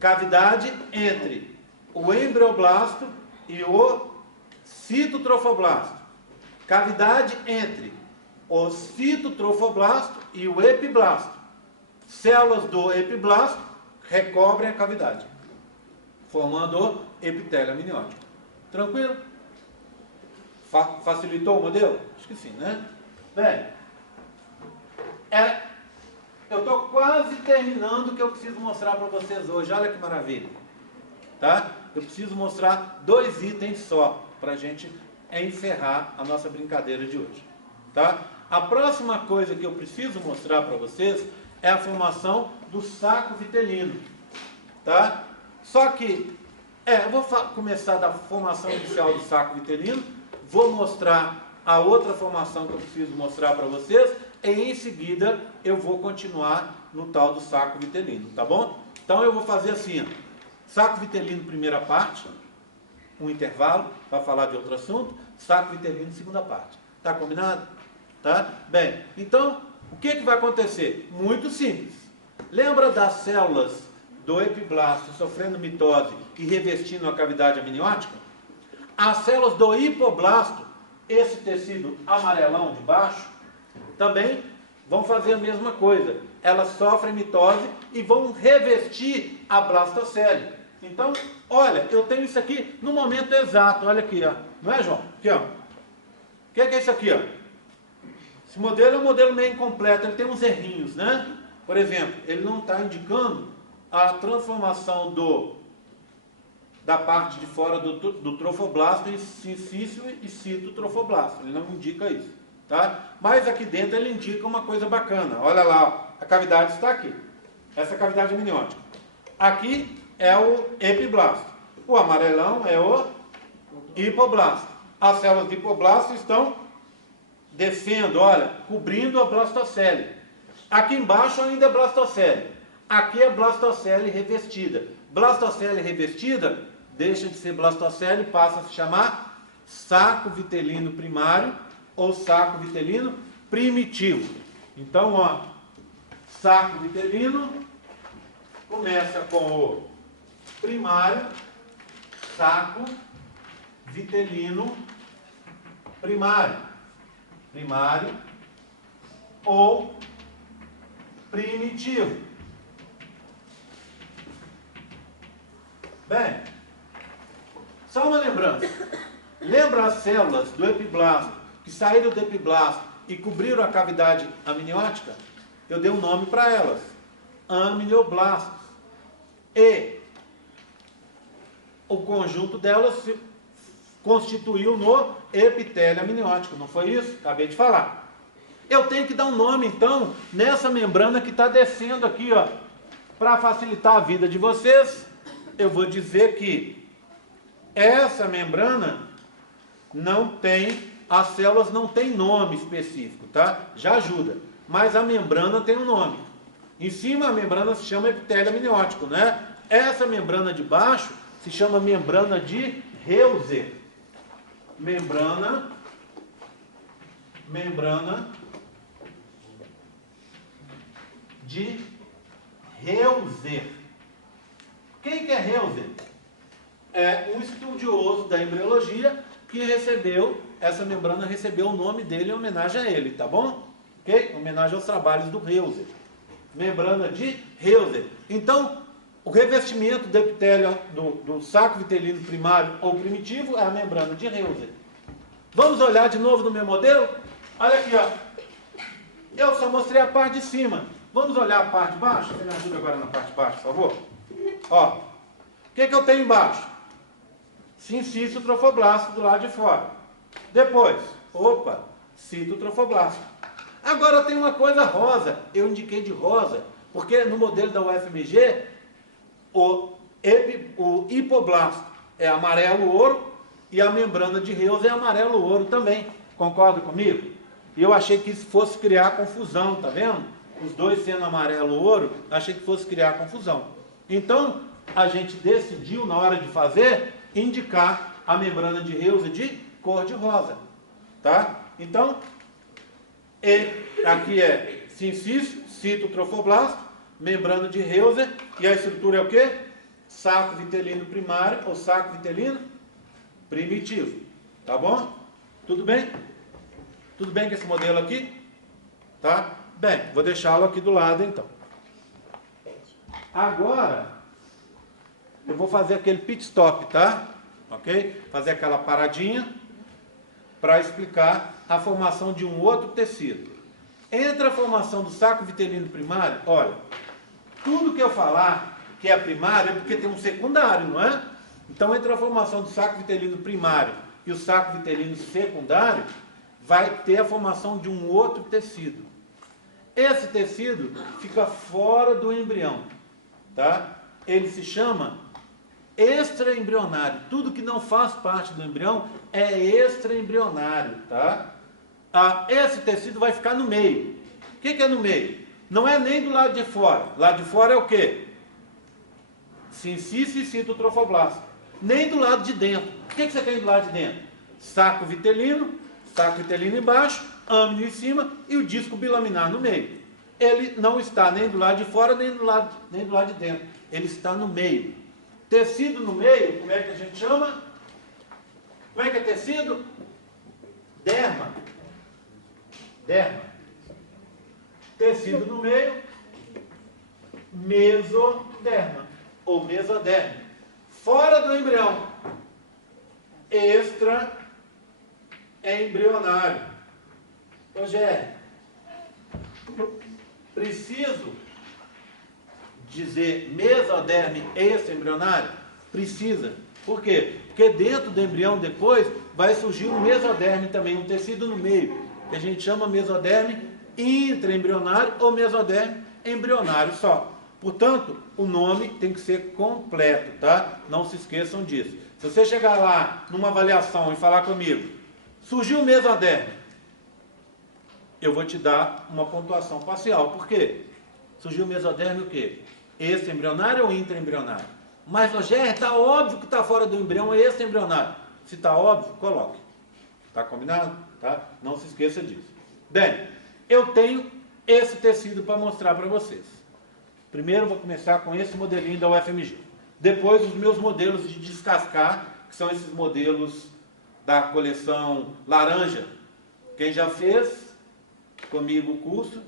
Cavidade entre o embrioblasto e o citotrofoblasto. Cavidade entre o citotrofoblasto e o epiblasto. Células do epiblasto recobrem a cavidade, formando o epitélio amniótico. Tranquilo? Facilitou o modelo? Acho que sim, né? Bem, eu estou quase terminando o que eu preciso mostrar para vocês hoje. Olha que maravilha. Tá? Eu preciso mostrar 2 itens só para a gente encerrar a nossa brincadeira de hoje. Tá? A próxima coisa que eu preciso mostrar para vocês é a formação do saco vitelino. Tá? Só que, eu vou começar da formação inicial do saco vitelino, vou mostrar a outra formação que eu preciso mostrar para vocês, e em seguida eu vou continuar no tal do saco vitelino, tá bom? Então eu vou fazer assim, ó, saco vitelino primeira parte, um intervalo para falar de outro assunto, saco vitelino segunda parte. Tá combinado? Tá? Bem, então, o que vai acontecer? Muito simples. Lembra das células do epiblasto sofrendo mitose e revestindo a cavidade amniótica? As células do hipoblasto, esse tecido amarelão de baixo, também vão fazer a mesma coisa. Elas sofrem mitose e vão revestir a blastocele. Então, olha, eu tenho isso aqui no momento exato. Olha aqui, ó. Não é, João? Aqui, ó. O que é isso aqui, ó? Esse modelo é um modelo meio incompleto, ele tem uns errinhos, né? Por exemplo, ele não está indicando a transformação da parte de fora do trofoblasto em sincício e citotrofoblasto. Ele não indica isso, tá? Mas aqui dentro ele indica uma coisa bacana. Olha lá, ó, a cavidade está aqui. Essa cavidade amniótica. Aqui é o epiblasto. O amarelão é o hipoblasto. As células de hipoblasto estão descendo, olha, cobrindo a blastocele. Aqui embaixo ainda é blastocele. Aqui é blastocele revestida. Blastocele revestida deixa de ser blastocele e passa a se chamar saco vitelino primário ou saco vitelino primitivo. Então, ó, saco vitelino começa com o primário, saco vitelino primário. Primário ou primitivo. Bem, só uma lembrança. Lembra as células do epiblasto que saíram do epiblasto e cobriram a cavidade amniótica? Eu dei um nome para elas. Amnioblastos. E o conjunto delas se constituiu no epitélio amniótico, não foi isso? Acabei de falar. Eu tenho que dar um nome, então, nessa membrana que está descendo aqui, ó. Para facilitar a vida de vocês, eu vou dizer que essa membrana não tem, as células não têm nome específico, tá? Já ajuda. Mas a membrana tem um nome. Em cima a membrana se chama epitélio amniótico, né? Essa membrana de baixo se chama membrana de Heuser. Membrana de Heuser. Quem que é Heuser? É um estudioso da embriologia que recebeu, essa membrana recebeu o nome dele em homenagem a ele, tá bom? Ok? Em homenagem aos trabalhos do Heuser. Membrana de Heuser. Então, o revestimento do epitélio do saco vitelino primário ou primitivo é a membrana de Heuser. Vamos olhar de novo no meu modelo? Olha aqui, ó. Eu só mostrei a parte de cima. Vamos olhar a parte de baixo? Você me ajuda agora na parte de baixo, por favor? Ó. O que eu tenho embaixo? Sincício trofoblasto do lado de fora. Depois, citotrofoblasto. Agora tem uma coisa rosa. Eu indiquei de rosa, porque no modelo da UFMG, o hipoblasto é amarelo-ouro e a membrana de Heuser é amarelo-ouro também. Concorda comigo? E eu achei que isso fosse criar confusão, tá vendo? Os dois sendo amarelo-ouro, achei que fosse criar confusão. Então, a gente decidiu, na hora de fazer, indicar a membrana de Heuser de cor de rosa. Tá? Então, aqui é sincício, citotrofoblasto, membrana de Heuser, e a estrutura é o quê? Saco vitelino primário ou saco vitelino primitivo. Tá bom? Tudo bem? Tudo bem com esse modelo aqui? Tá? Bem, vou deixá-lo aqui do lado então. Agora, eu vou fazer aquele pit stop, tá? Ok? Fazer aquela paradinha para explicar a formação de um outro tecido. Entre a formação do saco vitelino primário, olha, tudo que eu falar que é primário é porque tem um secundário, não é? Então, entre a formação do saco vitelino primário e o saco vitelino secundário, vai ter a formação de um outro tecido. Esse tecido fica fora do embrião, tá? Ele se chama extraembrionário. Tudo que não faz parte do embrião é extraembrionário, tá? Esse tecido vai ficar no meio. O que é no meio? Não é nem do lado de fora. Lado de fora é o quê? Sincício e citotrofoblasto. Nem do lado de dentro. O que você tem do lado de dentro? Saco vitelino embaixo, âmino em cima e o disco bilaminar no meio. Ele não está nem do lado de fora, nem do lado de dentro. Ele está no meio. Tecido no meio, como é que a gente chama? Como é que é tecido? Derma. Derma. Tecido no meio, mesoderma ou mesoderme. Fora do embrião, extraembrionário. Rogério, preciso dizer mesoderme extraembrionário? Precisa. Por quê? Porque dentro do embrião depois vai surgir um mesoderme também, um tecido no meio, que a gente chama mesoderme intraembrionário ou mesoderme embrionário só. Portanto, o nome tem que ser completo, tá? Não se esqueçam disso. Se você chegar lá numa avaliação e falar comigo, surgiu o mesoderme, eu vou te dar uma pontuação parcial. Por quê? Surgiu o mesoderme o quê? Extraembrionário ou intraembrionário? Mas, Rogério, está óbvio que está fora do embrião, é extraembrionário. Se está óbvio, coloque. Está combinado? Tá? Não se esqueça disso. Bem, eu tenho esse tecido para mostrar para vocês. Primeiro, vou começar com esse modelinho da UFMG. Depois, os meus modelos de descascar, que são esses modelos da coleção laranja. Quem já fez comigo o curso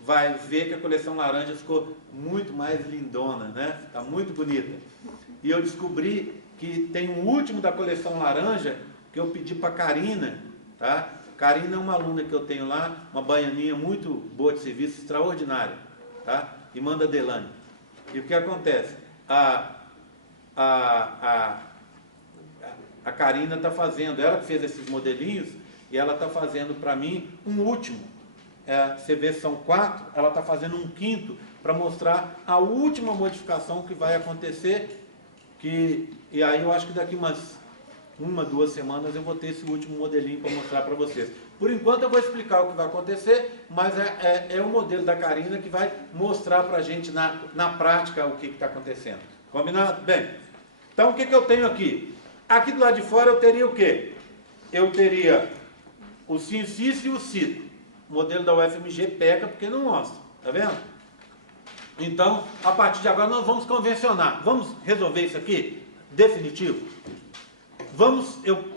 vai ver que a coleção laranja ficou muito mais lindona, né? Está muito bonita. E eu descobri que tem um último da coleção laranja que eu pedi para a Karina, tá? Karina é uma aluna que eu tenho lá, uma baianinha muito boa de serviço, extraordinária, tá? E manda Delane. E o que acontece? A Karina está fazendo, ela que fez esses modelinhos, e ela está fazendo para mim um último. Você vê, são 4, ela está fazendo um 5º para mostrar a última modificação que vai acontecer, e aí eu acho que daqui umas 2 semanas eu vou ter esse último modelinho para mostrar para vocês. Por enquanto eu vou explicar o que vai acontecer, mas é o modelo da Karina que vai mostrar para a gente na prática o que está acontecendo. Combinado? Bem, então o que eu tenho aqui? Aqui do lado de fora eu teria o quê? Eu teria o sincício e o cito. O modelo da UFMG peca porque não mostra, tá vendo? Então, a partir de agora nós vamos convencionar. Vamos resolver isso aqui? Definitivo?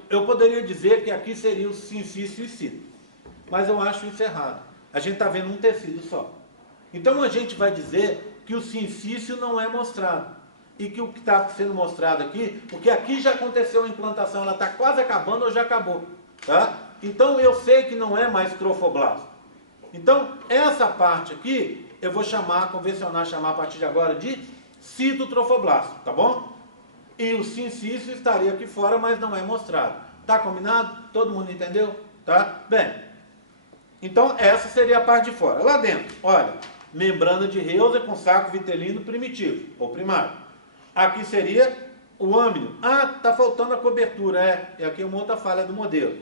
eu poderia dizer que aqui seria o sincício e cito, mas eu acho isso errado. A gente está vendo um tecido só. Então a gente vai dizer que o sincício não é mostrado. E que o que está sendo mostrado aqui, porque aqui já aconteceu a implantação, ela está quase acabando ou já acabou. Tá? Então eu sei que não é mais trofoblasto. Então essa parte aqui, eu vou convencionar chamar a partir de agora de citotrofoblasto, tá bom? E o sincício estaria aqui fora, mas não é mostrado. Tá combinado? Todo mundo entendeu? Tá? Bem, então essa seria a parte de fora. Lá dentro, olha, membrana de Heuser com saco vitelino primitivo, ou primário. Aqui seria o âmino. Ah, tá faltando a cobertura, e aqui é uma outra falha do modelo.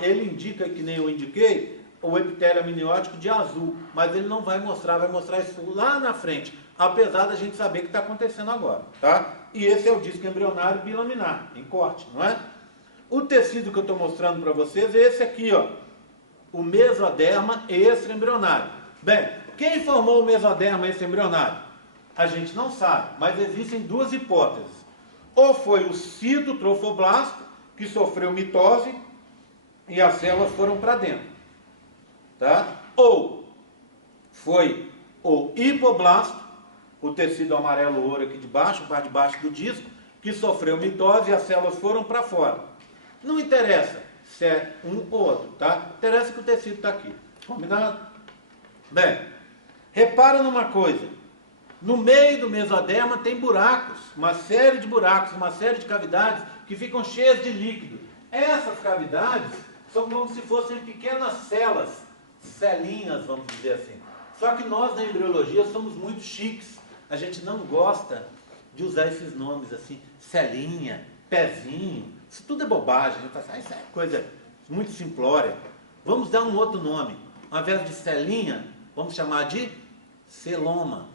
Ele indica, que nem eu indiquei, o epitélio amniótico de azul, mas ele não vai mostrar isso lá na frente, apesar da gente saber que está acontecendo agora, tá? E esse é o disco embrionário bilaminar, em corte, não é? O tecido que eu estou mostrando para vocês é esse aqui, ó, o mesoderma extraembrionário. Bem, quem formou o mesoderma extraembrionário? A gente não sabe, mas existem duas hipóteses. Ou foi o citotrofoblasto, que sofreu mitose, e as células foram para dentro. Tá? Ou foi o hipoblasto, o tecido amarelo ouro aqui de baixo, parte de baixo do disco, que sofreu mitose e as células foram para fora. Não interessa se é um ou outro, tá? Interessa que o tecido está aqui. Combinado? Bem, repara numa coisa. No meio do mesoderma tem buracos, uma série de buracos, uma série de cavidades que ficam cheias de líquido. Essas cavidades são como se fossem pequenas celinhas, vamos dizer assim. Só que nós na embriologia somos muito chiques. A gente não gosta de usar esses nomes assim, celinha, pezinho. Isso tudo é bobagem. A gente fala assim, isso é coisa muito simplória. Vamos dar um outro nome. Ao invés de celinha, vamos chamar de celoma.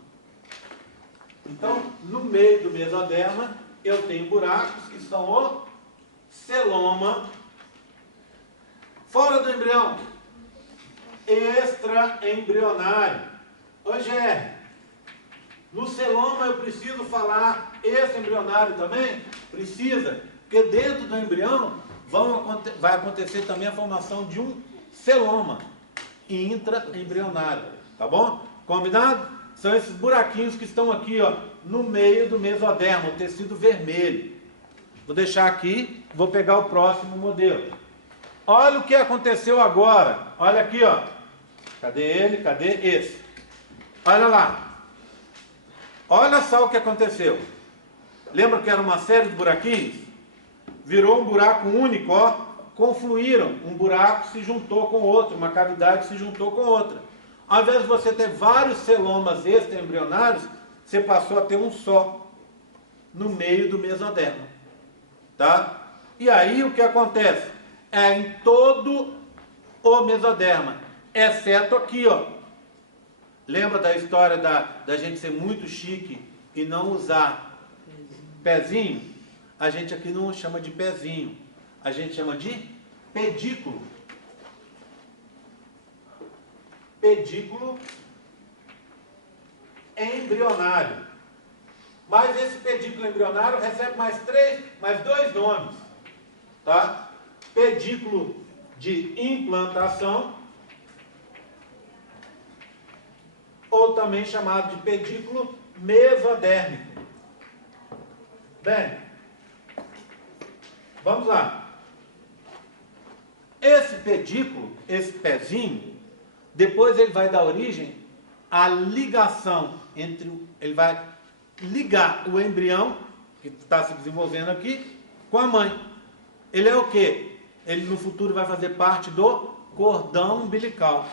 Então, no meio do mesoderma, eu tenho buracos que são o celoma. Fora do embrião, extraembrionário. Ô Gé, no celoma eu preciso falar extraembrionário também? Precisa, porque dentro do embrião vai acontecer também a formação de um celoma intraembrionário, tá bom? Combinado? São esses buraquinhos que estão aqui, ó, no meio do mesoderma, o tecido vermelho. Vou deixar aqui, vou pegar o próximo modelo. Olha o que aconteceu agora. Olha aqui, ó. Cadê ele? Cadê esse? Olha lá. Olha só o que aconteceu. Lembra que era uma série de buraquinhos? Virou um buraco único, ó. Confluíram. Um buraco se juntou com outro, uma cavidade se juntou com outra. Ao invés de você ter vários celomas extraembrionários, você passou a ter um só no meio do mesoderma. Tá? E aí o que acontece? É em todo o mesoderma, exceto aqui, ó. Lembra da história da gente ser muito chique e não usar pezinho? A gente aqui não chama de pezinho, a gente chama de pedículo. Pedículo embrionário. Mas esse pedículo embrionário recebe mais dois nomes, tá? Pedículo de implantação, ou também chamado de pedículo mesodérmico. Bem, vamos lá. Esse pedículo, esse pezinho, depois ele vai dar origem à ligação ele vai ligar o embrião, que está se desenvolvendo aqui, com a mãe. Ele é o quê? Ele no futuro vai fazer parte do cordão umbilical.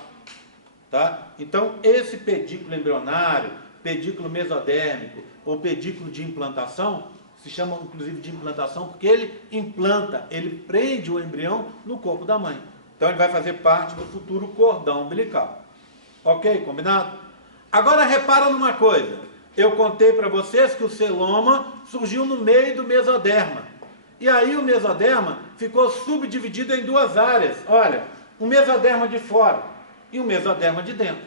Tá? Então, esse pedículo embrionário, pedículo mesodérmico, ou pedículo de implantação, se chama inclusive de implantação, porque ele implanta, ele prende o embrião no corpo da mãe. Então ele vai fazer parte do futuro cordão umbilical. Ok? Combinado? Agora repara numa coisa. Eu contei para vocês que o celoma surgiu no meio do mesoderma. E aí o mesoderma ficou subdividido em duas áreas. Olha, um mesoderma de fora e um mesoderma de dentro.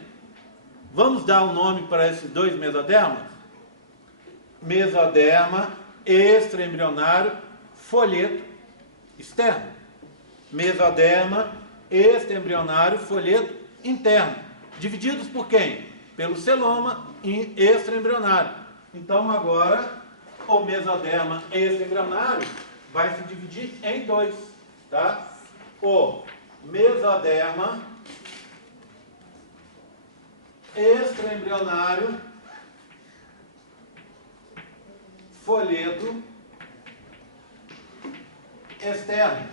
Vamos dar um nome para esses dois mesodermas? Mesoderma extraembrionário folheto externo. Mesoderma extraembrionário, folheto interno. Divididos por quem? Pelo celoma extraembrionário. Então agora o mesoderma extraembrionário vai se dividir em dois, tá? O mesoderma extraembrionário, folheto externo,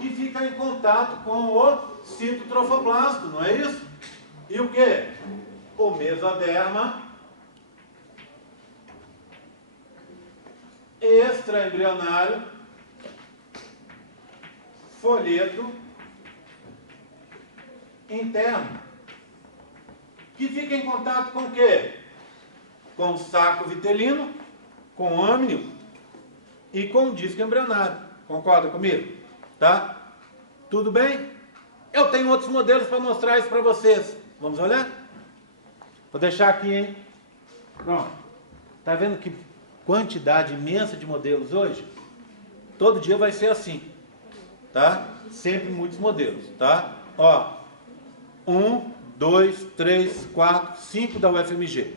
que fica em contato com o citotrofoblasto, não é isso? E o que? O mesoderma extraembrionário, folheto interno, que fica em contato com o quê? Com o saco vitelino, com o âmnio e com o disco embrionário. Concorda comigo? Tá? Tudo bem? Eu tenho outros modelos para mostrar isso para vocês. Vamos olhar? Vou deixar aqui, hein? Pronto. Tá vendo que quantidade imensa de modelos hoje? Todo dia vai ser assim. Tá? Sempre muitos modelos. Tá? Ó. 1, 2, 3, 4, 5 da UFMG.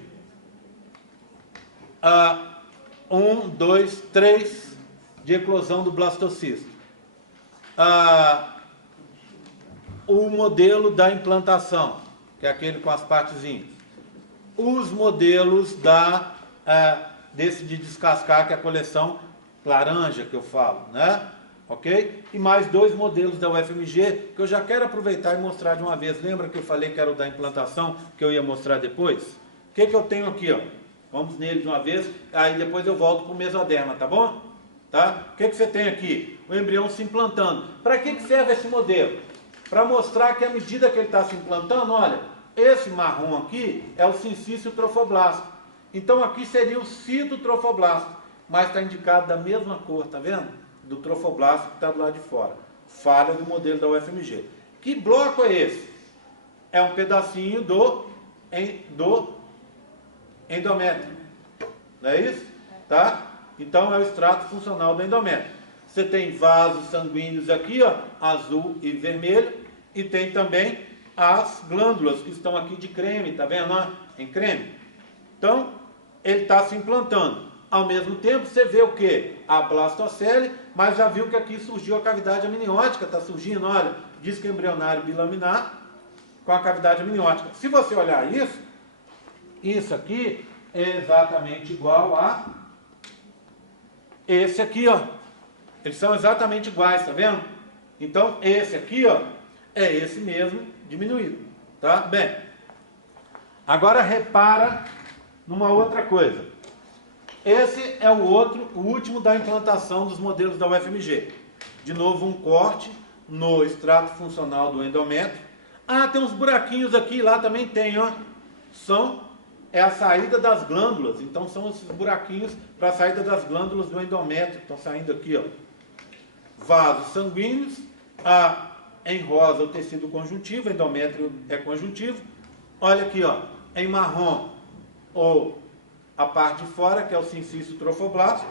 1, 2, 3 de eclosão do blastocisto. O modelo da implantação, que é aquele com as partezinhas. Os modelos desse de descascar, que é a coleção laranja que eu falo, né? Ok? E mais 2 modelos da UFMG, que eu já quero aproveitar e mostrar de uma vez. Lembra que eu falei que era o da implantação, que eu ia mostrar depois? O que eu tenho aqui, ó? Vamos nele de uma vez, aí depois eu volto para o mesoderma, tá bom? Tá? O que você tem aqui? O embrião se implantando. Para que serve esse modelo? Para mostrar que à medida que ele está se implantando, olha, esse marrom aqui é o sincício trofoblasto. Então aqui seria o citotrofoblasto, mas está indicado da mesma cor, tá vendo? Do trofoblasto que está do lado de fora. Falha do modelo da UFMG. Que bloco é esse? É um pedacinho do endométrio. Não é isso? Tá? Então é o extrato funcional do endométrio. Você tem vasos sanguíneos aqui, ó, azul e vermelho, e tem também as glândulas que estão aqui de creme, tá vendo? Ó, em creme. Então, ele está se implantando. Ao mesmo tempo, você vê o que? A blastocele, mas já viu que aqui surgiu a cavidade amniótica, está surgindo, olha, disco embrionário bilaminar com a cavidade amniótica. Se você olhar isso aqui é exatamente igual a esse aqui, ó. Eles são exatamente iguais, tá vendo? Então, esse aqui, ó, é esse mesmo diminuído, tá? Bem, agora repara numa outra coisa. Esse é o último da implantação dos modelos da UFMG. De novo, um corte no extrato funcional do endométrio. Tem uns buraquinhos aqui, lá também tem, ó. É a saída das glândulas. Então, são esses buraquinhos para a saída das glândulas do endométrio. Estão saindo aqui, ó. Vasos sanguíneos. Em rosa, o tecido conjuntivo. O endométrio é conjuntivo. Olha aqui, ó. Em marrom, a parte de fora, que é o sincício trofoblasto.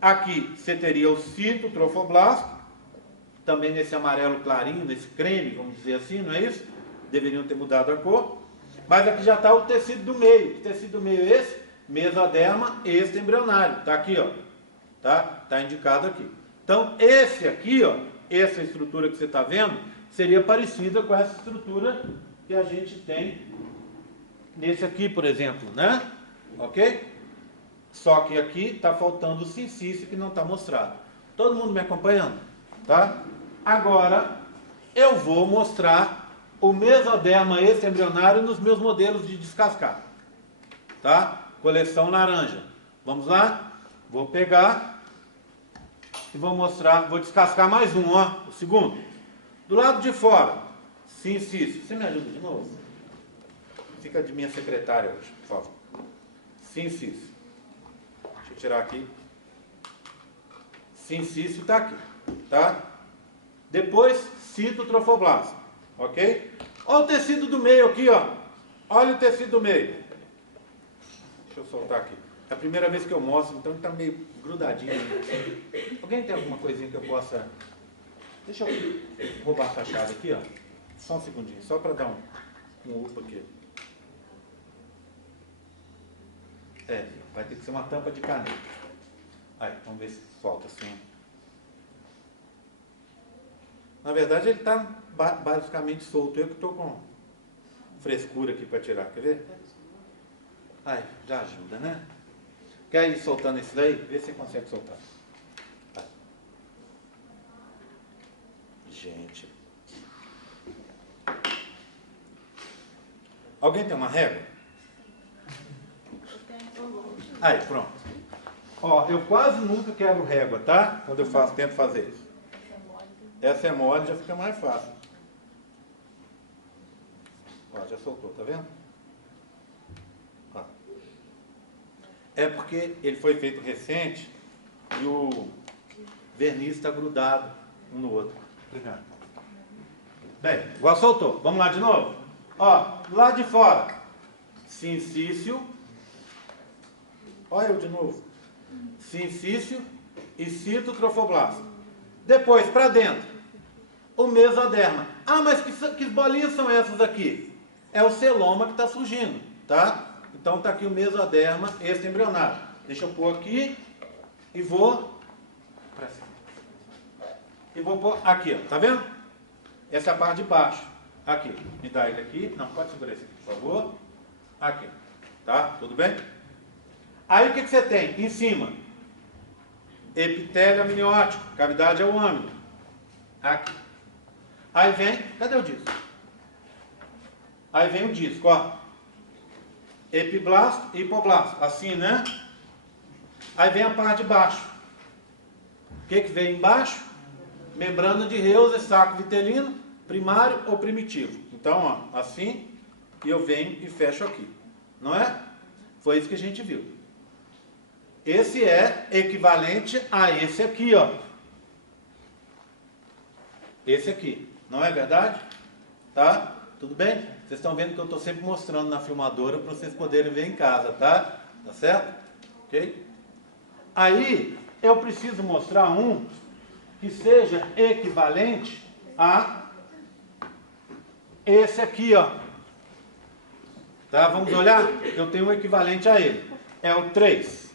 Aqui você teria o citotrofoblasto, também nesse amarelo clarinho, nesse creme, vamos dizer assim, não é isso? Deveriam ter mudado a cor. Mas aqui já está o tecido do meio. Que tecido do meio é esse? Mesoderma extraembrionário. Está aqui, ó. Tá indicado aqui. Então, esse aqui, ó, essa estrutura que você está vendo, seria parecida com essa estrutura que a gente tem nesse aqui, por exemplo, né? Ok? Só que aqui está faltando o sincício que não está mostrado. Todo mundo me acompanhando? Tá? Agora, eu vou mostrar o mesoderma extraembrionário nos meus modelos de descascar. Tá? Coleção laranja. Vamos lá? Vou pegar e vou mostrar, vou descascar mais um, ó, o segundo. Do lado de fora, sincício. Você me ajuda de novo? Fica de minha secretária hoje, por favor. Sincício. Deixa eu tirar aqui. Sincício está aqui, tá? Depois, citotrofoblasto, ok? Olha o tecido do meio aqui, ó. Olha o tecido do meio. Deixa eu soltar aqui. É a primeira vez que eu mostro, então ele está meio grudadinho. Alguém tem alguma coisinha que eu possa... Deixa eu roubar essa chave aqui, ó. Só um segundinho, só para dar um upa aqui. Vai ter que ser uma tampa de caneta. Aí, vamos ver se solta assim. Na verdade, ele está basicamente solto. Eu que estou com frescura aqui para tirar. Quer ver? Aí, já ajuda, né? Quer ir soltando esse daí? Vê se você consegue soltar. Vai. Gente. Alguém tem uma régua? Aí, pronto. Ó, eu quase nunca quebro régua, tá? Quando eu tento fazer isso. Essa é mole, já fica mais fácil. Ó, já soltou, tá vendo? Ó. É porque ele foi feito recente e o verniz está grudado um no outro. Obrigado. Bem, igual soltou. Vamos lá de novo? Ó, lá de fora, sincício. Olha eu de novo. Sincício e citotrofoblasto. Depois, para dentro, o mesoderma. Ah, mas que bolinhas são essas aqui? É o celoma que está surgindo, tá? Então está aqui o mesoderma extraembrionário. Deixa eu pôr aqui e vou... E vou pôr aqui, ó. Tá vendo? Essa é a parte de baixo. Aqui. Me dá ele aqui. Não, pode segurar esse aqui, por favor. Aqui. Tá? Tudo bem? Aí o que você tem? Em cima, epitélio amniótico, cavidade é o âmino. Aqui. Aí vem, cadê o disco? Aí vem o disco, ó. Epiblasto e hipoblasto. Assim, né? Aí vem a parte de baixo. O que vem embaixo? Membrana de Reuser, saco vitelino, primário ou primitivo. Então, ó, assim, e eu venho e fecho aqui. Não é? Foi isso que a gente viu. Esse é equivalente a esse aqui, ó. Esse aqui. Não é verdade? Tá? Tudo bem? Vocês estão vendo que eu estou sempre mostrando na filmadora para vocês poderem ver em casa, tá? Tá certo? Ok? Aí, eu preciso mostrar um que seja equivalente a esse aqui, ó. Tá? Vamos olhar? Eu tenho um equivalente a ele. É o 3.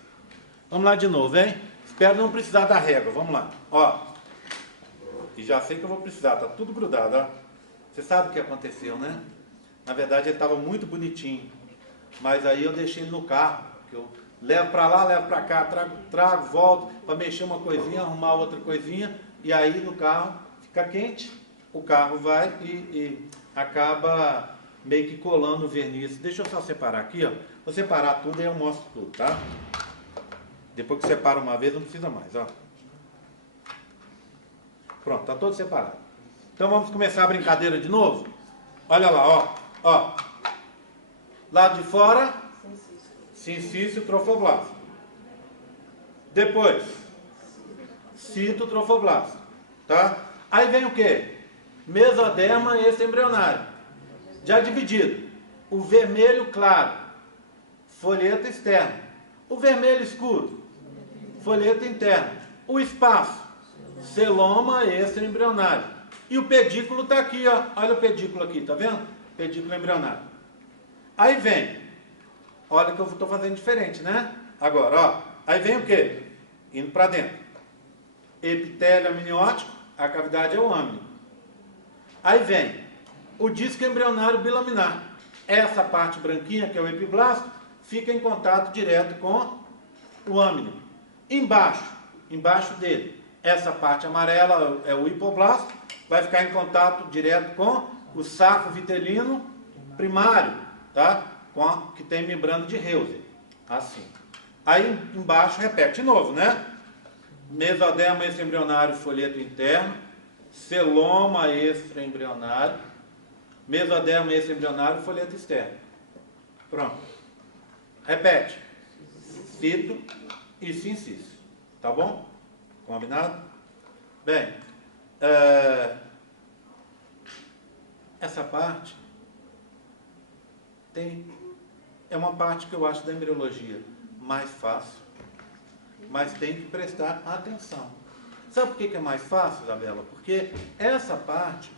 Vamos lá de novo, hein? Espero não precisar da régua. Vamos lá. Ó. E já sei que eu vou precisar. Tá tudo grudado, ó. Você sabe o que aconteceu, né? Na verdade, ele estava muito bonitinho. Mas aí eu deixei ele no carro. Que eu levo para lá, levo para cá, trago, volto para mexer uma coisinha, arrumar outra coisinha. E aí no carro fica quente. O carro vai e acaba meio que colando o verniz. Deixa eu só separar aqui, ó. Vou separar tudo e eu mostro tudo, tá? Depois que separa uma vez, não precisa mais, ó. Pronto, tá todo separado. Então vamos começar a brincadeira de novo? Olha lá, ó. Ó. Lado de fora, sincício trofoblasto. Depois, citotrofoblasto. Tá? Aí vem o quê? Mesoderma extraembrionário. Já dividido. O vermelho claro, folheto externo. O vermelho escuro, folheto interno. O espaço, celoma extraembrionário. E o pedículo está aqui, ó. Olha o pedículo aqui, tá vendo? Pedículo embrionário. Aí vem. Olha que eu estou fazendo diferente, né? Agora, ó. Aí vem o quê? Indo para dentro. Epitélio amniótico, a cavidade é o âmino. Aí vem o disco embrionário bilaminar. Essa parte branquinha, que é o epiblasto, fica em contato direto com o âmino. Embaixo dele, essa parte amarela é o hipoblasto, vai ficar em contato direto com o saco vitelino primário, tá? Que tem membrana de Reuser. Assim. Aí embaixo repete de novo, né? Mesoderma extraembrionário, folheto interno, celoma extraembrionário, mesoderma extraembrionário, folheto externo. Pronto. Repete. Cito e sincício. Tá bom? Combinado? Bem, essa parte é uma parte que eu acho da embriologia mais fácil, mas tem que prestar atenção. Sabe por que é mais fácil, Isabela? Porque essa parte,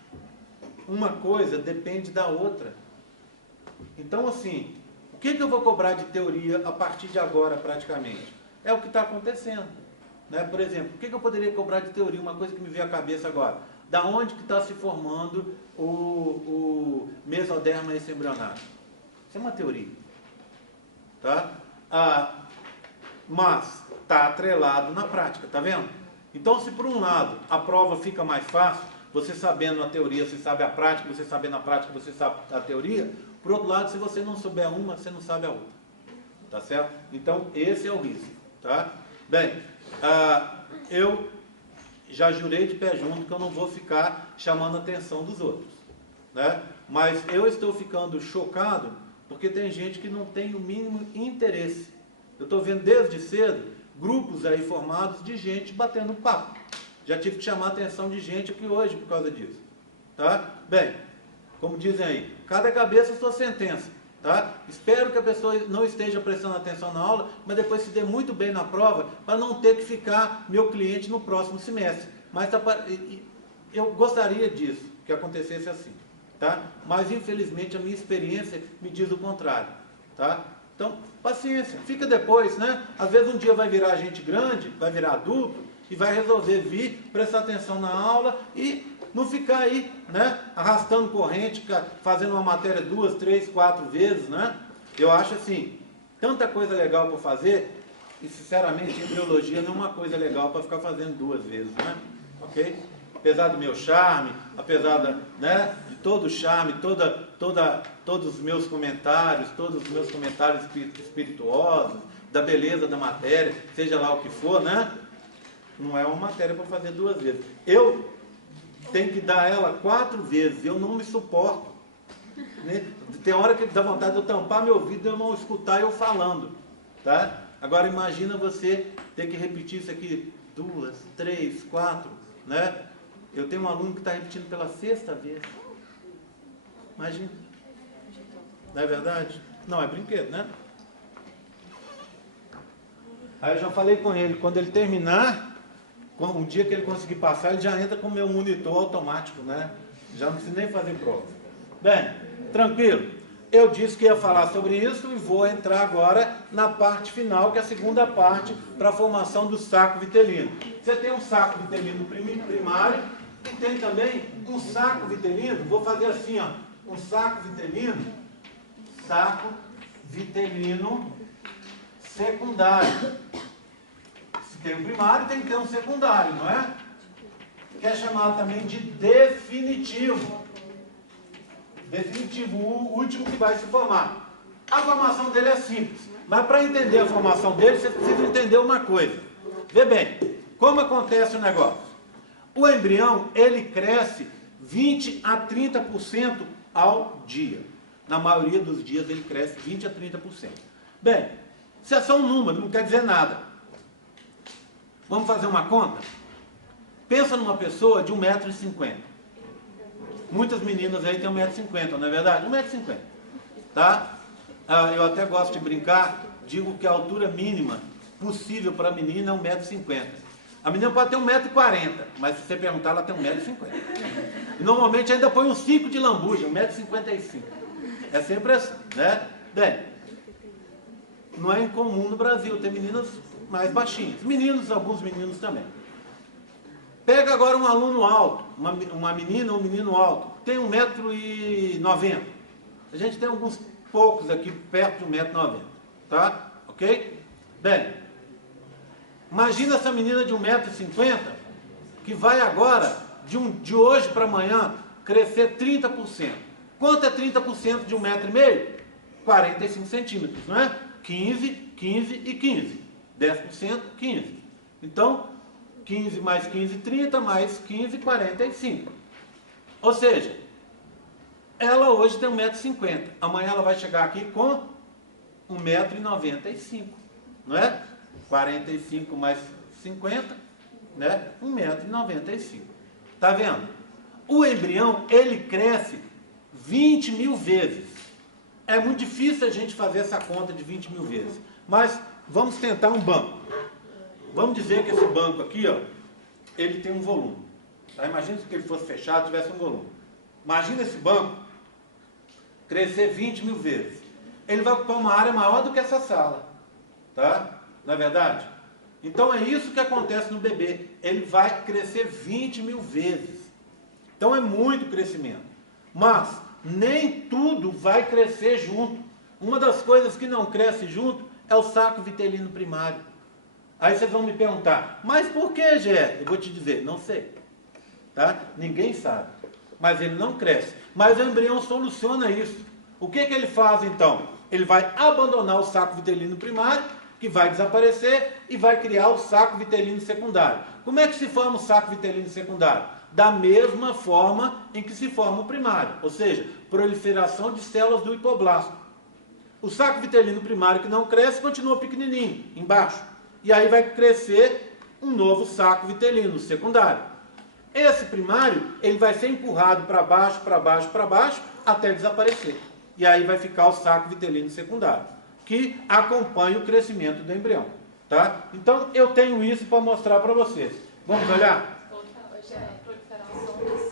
uma coisa depende da outra. Então, assim, o que eu vou cobrar de teoria a partir de agora, praticamente? É o que está acontecendo. Né? Por exemplo, o que eu poderia cobrar de teoria? Uma coisa que me veio à cabeça agora. Da onde que está se formando o mesoderma extraembrionário? Isso é uma teoria. Tá? Mas está atrelado na prática, tá vendo? Então, se por um lado a prova fica mais fácil, você sabendo a teoria, você sabe a prática, você sabendo a prática, você sabe a teoria. Por outro lado, se você não souber uma, você não sabe a outra. Tá certo? Então, esse é o risco. Tá? Bem, eu já jurei de pé junto que eu não vou ficar chamando a atenção dos outros. Né? Mas eu estou ficando chocado porque tem gente que não tem o mínimo interesse. Eu estou vendo desde cedo grupos aí formados de gente batendo papo. Já tive que chamar a atenção de gente aqui hoje por causa disso. Tá? Bem, como dizem aí, cada cabeça sua sentença. Tá? Espero que a pessoa não esteja prestando atenção na aula, mas depois se dê muito bem na prova, para não ter que ficar meu cliente no próximo semestre. Mas eu gostaria disso, que acontecesse assim. Tá? Mas infelizmente a minha experiência me diz o contrário. Tá? Então, paciência, fica depois, né? Às vezes um dia vai virar gente grande, vai virar adulto, e vai resolver vir, prestar atenção na aula e não ficar aí, né? Arrastando corrente, fazendo uma matéria 2, 3, 4 vezes, né? Eu acho assim, tanta coisa legal para fazer, e sinceramente, embriologia não é uma coisa legal para ficar fazendo 2 vezes, né? Ok? Apesar do meu charme, apesar né, de todo o charme, todos os meus comentários espirituosos, da beleza da matéria, seja lá o que for, né? Não é uma matéria para fazer 2 vezes. Eu tenho que dar ela 4 vezes, eu não me suporto. Né? Tem hora que dá vontade de eu tampar meu ouvido e eu não escutar eu falando. Tá? Agora imagina você ter que repetir isso aqui 2, 3, 4, né? Eu tenho um aluno que está repetindo pela 6ª vez. Imagina. Não é verdade? Não, é brinquedo, né? Aí eu já falei com ele, quando ele terminar, um dia que ele conseguir passar, ele já entra com o meu monitor automático, né? Já não precisa nem fazer prova. Bem, tranquilo. Eu disse que ia falar sobre isso e vou entrar agora na parte final, que é a segunda parte para a formação do saco vitelino. Você tem um saco vitelino primário e tem também um saco vitelino, vou fazer assim, ó, um saco vitelino secundário. Se tem um primário, tem que ter um secundário, não é? Que é chamado também de definitivo. Definitivo, o último que vai se formar. A formação dele é simples, mas para entender a formação dele, você precisa entender uma coisa. Vê bem, como acontece o negócio? O embrião, ele cresce 20 a 30% ao dia. Na maioria dos dias ele cresce 20 a 30%. Bem, isso é só um número, não quer dizer nada. Vamos fazer uma conta? Pensa numa pessoa de 1,50 m. Muitas meninas aí têm 1,50 m, não é verdade? 1,50 m. Tá? Eu até gosto de brincar, digo que a altura mínima possível para a menina é 1,50 m. A menina pode ter 1,40 m, mas se você perguntar, ela tem 1,50 m. E normalmente ainda põe um 5 de lambuja, 1,55 m. É sempre assim, né? Bem, não é incomum no Brasil ter meninas mais baixinhas. Meninos, alguns meninos também. Pega agora um aluno alto, uma menina ou um menino alto, tem 1,90 m. A gente tem alguns poucos aqui perto de 1,90 m, tá? Ok? Bem, imagina essa menina de 1,50 m que vai agora, de hoje para amanhã, crescer 30%. Quanto é 30% de 1,5 m? 45 centímetros, não é? 15, 15 e 15. 10%, 15. Então, 15 mais 15, 30, mais 15, 45. Ou seja, ela hoje tem 1,50 m. Amanhã ela vai chegar aqui com 1,95 m. Não é? 45 mais 50, né? 1,95 m. Tá vendo? O embrião, ele cresce 20 mil vezes. É muito difícil a gente fazer essa conta de 20 mil vezes. Mas Vamos tentar um banco. Vamos dizer que esse banco aqui, ó, ele tem um volume. Tá? Imagina se ele fosse fechado, tivesse um volume. Imagina esse banco crescer 20 mil vezes. Ele vai ocupar uma área maior do que essa sala. Tá? Não é verdade? Então é isso que acontece no bebê. Ele vai crescer 20 mil vezes. Então é muito crescimento. Mas nem tudo vai crescer junto. Uma das coisas que não cresce junto é o saco vitelino primário. Aí vocês vão me perguntar, mas por que, Gé? Eu vou te dizer, não sei. Tá? Ninguém sabe. Mas ele não cresce. Mas o embrião soluciona isso. O que ele faz então? Ele vai abandonar o saco vitelino primário, que vai desaparecer, e vai criar o saco vitelino secundário. Como é que se forma o saco vitelino secundário? Da mesma forma em que se forma o primário, ou seja, proliferação de células do hipoblasto. O saco vitelino primário que não cresce continua pequenininho, embaixo. E aí vai crescer um novo saco vitelino secundário. Esse primário, ele vai ser empurrado para baixo, para baixo, para baixo, até desaparecer. E aí vai ficar o saco vitelino secundário, que acompanha o crescimento do embrião. Tá? Então, eu tenho isso para mostrar para vocês. Vamos olhar?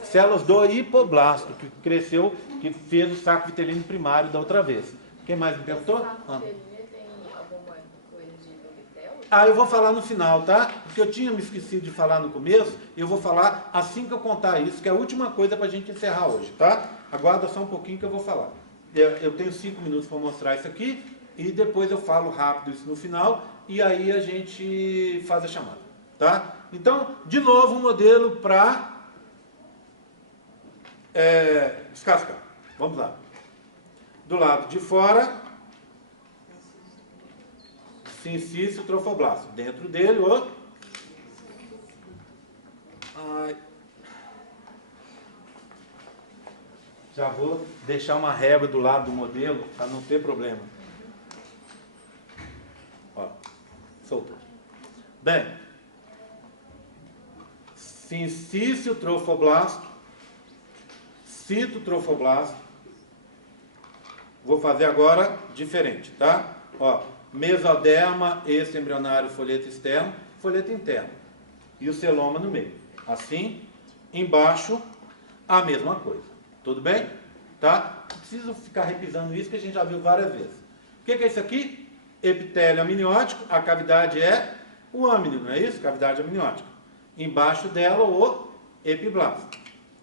Células do hipoblasto, que cresceu, que fez o saco vitelino primário da outra vez. Quem mais me perguntou? Tem alguma coisa de epitélio? Eu vou falar no final, tá? Porque eu tinha me esquecido de falar no começo, e eu vou falar assim que eu contar isso, que é a última coisa para a gente encerrar hoje, tá? Aguarda só um pouquinho que eu vou falar. Eu tenho 5 minutos para mostrar isso aqui, e depois eu falo rápido isso no final, e aí a gente faz a chamada, tá? Então, de novo, um modelo para descascar. Vamos lá. Do lado de fora, sincício trofoblasto. Dentro dele, já vou deixar uma régua do lado do modelo para não ter problema. Ó, soltou. Bem, sincício trofoblasto, citotrofoblasto. Vou fazer agora diferente, tá? Ó, mesoderma, extra-embrionário, folheto externo, folheto interno. E o celoma no meio. Assim, embaixo, a mesma coisa. Tudo bem? Tá? Não preciso ficar repisando isso, que a gente já viu várias vezes. O que é isso aqui? Epitélio amniótico. A cavidade é o âmino, não é isso? Cavidade amniótica. Embaixo dela, o epiblasto.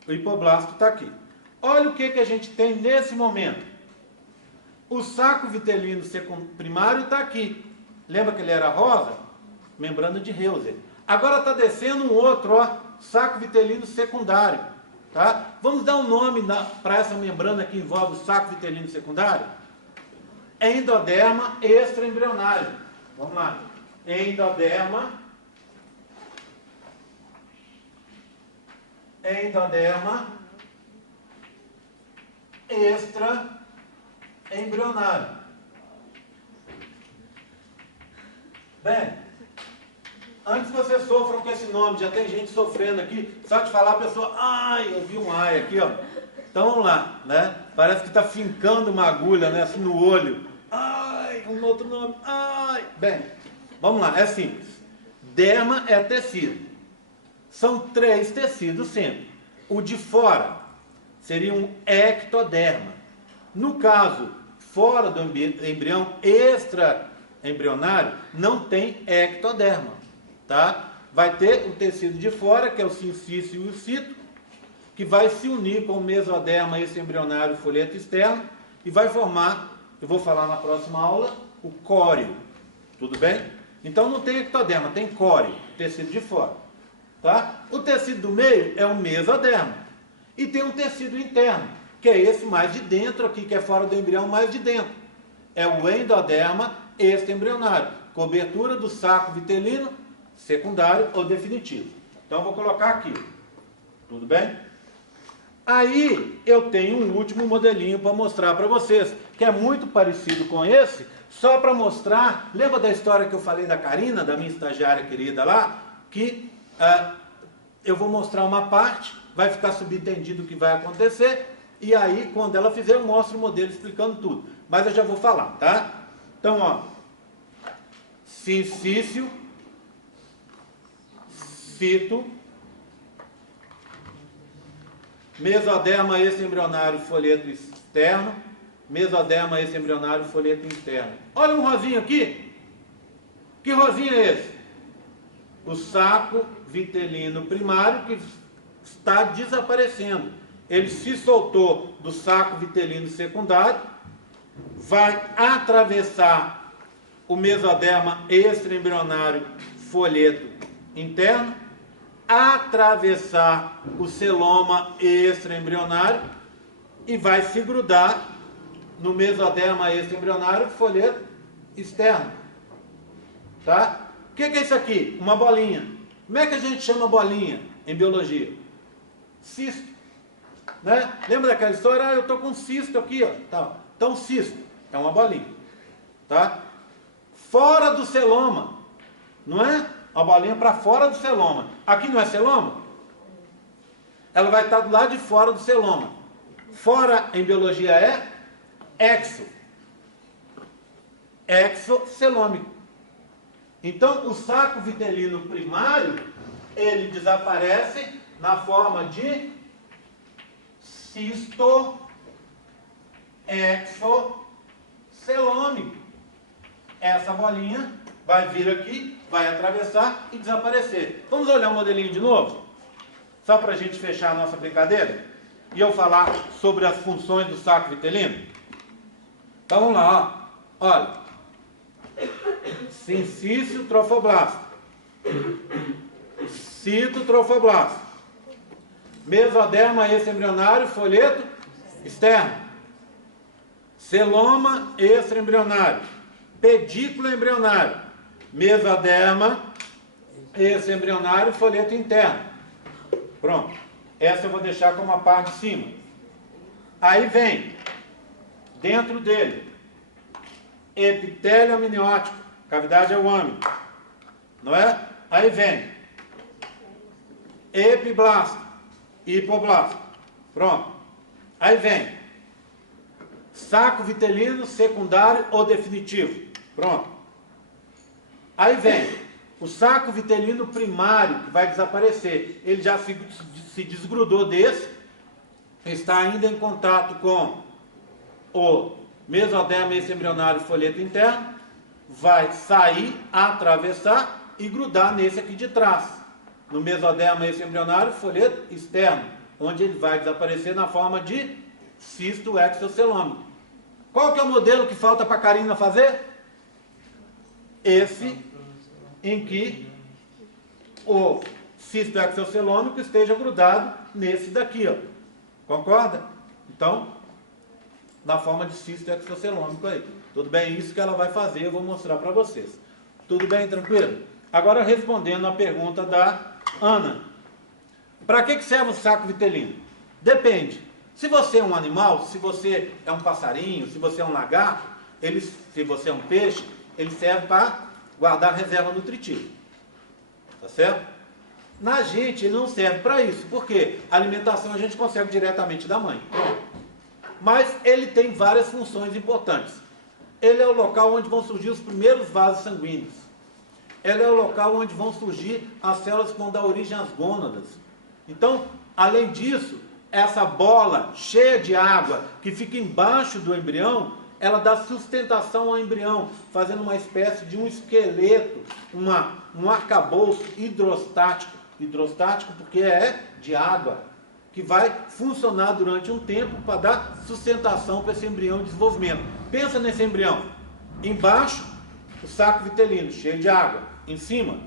O hipoblasto está aqui. Olha o que a gente tem nesse momento. O saco vitelino primário está aqui. Lembra que ele era rosa? Membrana de Heuser. Agora está descendo um outro, ó, saco vitelino secundário. Tá? Vamos dar um nome para essa membrana que envolve o saco vitelino secundário? Endoderma extraembrionário. Vamos lá. Endoderma extraembrionário. Bem, antes que vocês sofram com esse nome, já tem gente sofrendo aqui, só de falar a pessoa, ai, eu vi um ai aqui, ó. Então vamos lá, né? Parece que está fincando uma agulha, né, assim no olho. Ai, um outro nome, ai. Bem, vamos lá, é simples. Derma é tecido. São 3 tecidos sempre. O de fora seria um ectoderma. No caso, fora do embrião extraembrionário, não tem ectoderma. Tá? Vai ter o tecido de fora, que é o sincício e o cito, que vai se unir com o mesoderma extraembrionário folheto externo e vai formar, eu vou falar na próxima aula, o córeo. Tudo bem? Então não tem ectoderma, tem córeo, tecido de fora. Tá? O tecido do meio é o mesoderma. E tem um tecido interno, que é esse mais de dentro aqui, que é fora do embrião, mais de dentro. É o endoderma extraembrionário, cobertura do saco vitelino secundário ou definitivo. Então eu vou colocar aqui. Tudo bem? Aí eu tenho um último modelinho para mostrar para vocês, que é muito parecido com esse, só para mostrar, lembra da história que eu falei da Karina, da minha estagiária querida lá, que eu vou mostrar uma parte, vai ficar subentendido o que vai acontecer, e aí quando ela fizer eu mostro o modelo explicando tudo. Mas eu já vou falar, tá? Então, ó, sincício, cito, mesoderma extraembrionário, folheto externo, mesoderma extraembrionário, folheto interno. Olha um rosinho aqui. Que rosinho é esse? O saco vitelino primário que está desaparecendo. Ele se soltou do saco vitelino secundário, vai atravessar o mesoderma extraembrionário, folheto interno, atravessar o celoma extraembrionário e vai se grudar no mesoderma extraembrionário, folheto externo. Tá? O que é isso aqui? Uma bolinha. Como é que a gente chama bolinha em biologia? Cisto. Né? Lembra daquela história? Ah, eu estou com um cisto aqui, ó. Tá. Então, cisto é uma bolinha. Tá? Fora do celoma. Não é? Uma bolinha para fora do celoma. Aqui não é celoma? Ela vai estar do lado de fora do celoma. Fora em biologia é exo. Exocelômico. Então, o saco vitelino primário, ele desaparece na forma de cisto exocelômico. Essa bolinha vai vir aqui, vai atravessar e desaparecer. Vamos olhar o modelinho de novo? Só para a gente fechar a nossa brincadeira? E eu falar sobre as funções do saco vitelino? Então vamos lá, ó. Olha. Sincício trofoblasto. Citotrofoblasto. Mesoderma extraembrionário, folheto externo. Celoma extraembrionário. Pedículo embrionário. Mesoderma extraembrionário, folheto interno. Pronto. Essa eu vou deixar como a parte de cima. Aí vem, dentro dele, epitélio amniótico. Cavidade é o âmago. Não é? Aí vem epiblasto, hipoblasto. Pronto. Aí vem saco vitelino secundário ou definitivo. Pronto. Aí vem o saco vitelino primário, que vai desaparecer. Ele já se desgrudou desse, está ainda em contato com o mesoderma extraembrionário, folheto interno, vai sair, atravessar e grudar nesse aqui de trás, no mesoderma extraembrionário, folheto externo, onde ele vai desaparecer na forma de cisto exocelômico. Qual que é o modelo que falta para a Karina fazer? Esse em que o cisto exocelômico esteja grudado nesse daqui, ó. Concorda? Então, na forma de cisto exocelômico aí. Tudo bem? Isso que ela vai fazer, eu vou mostrar para vocês. Tudo bem? Tranquilo? Agora, respondendo a pergunta da Ana. Para que serve o saco vitelino? Depende. Se você é um animal, se você é um passarinho, se você é um lagarto, se você é um peixe, ele serve para guardar reserva nutritiva. Tá certo? Na gente, ele não serve para isso. Por quê? A alimentação a gente consegue diretamente da mãe. Mas ele tem várias funções importantes. Ele é o local onde vão surgir os primeiros vasos sanguíneos. Ele é o local onde vão surgir as células que vão dar origem às gônadas. Então, além disso, essa bola cheia de água que fica embaixo do embrião, ela dá sustentação ao embrião, fazendo uma espécie de um esqueleto, um arcabouço hidrostático. Hidrostático porque é de água, que vai funcionar durante um tempo para dar sustentação para esse embrião em desenvolvimento. Pensa nesse embrião. Embaixo, o saco vitelino, cheio de água. Em cima,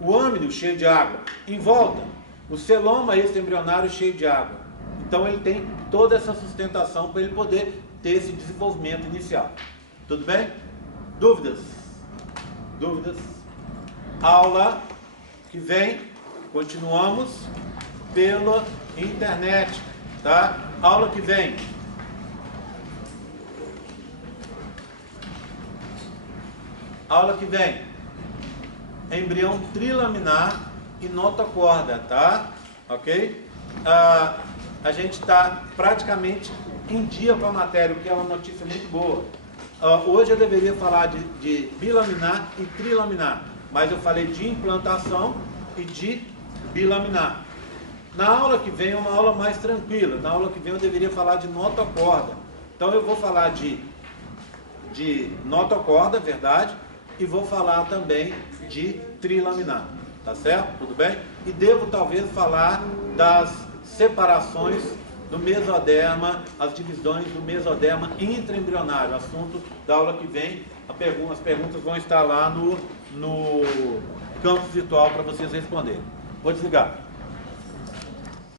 o âmino, cheio de água. Em volta, o celoma extraembrionário, cheio de água. Então, ele tem toda essa sustentação para ele poder ter esse desenvolvimento inicial. Tudo bem? Dúvidas? Dúvidas? Aula que vem, continuamos pela internet, tá? Aula que vem. Aula que vem. Embrião trilaminar e notocorda, tá? Ok? A gente está praticamente em dia com a matéria, o que é uma notícia muito boa. Hoje eu deveria falar de bilaminar e trilaminar, mas eu falei de implantação e de bilaminar. Na aula que vem é uma aula mais tranquila. Na aula que vem eu deveria falar de notocorda. Então eu vou falar de notocorda, verdade, e vou falar também de trilaminar. Tá certo? Tudo bem? E devo talvez falar das separações do mesoderma, as divisões do mesoderma intraembrionário, assunto da aula que vem. As perguntas vão estar lá no campo virtual para vocês responderem. Vou desligar.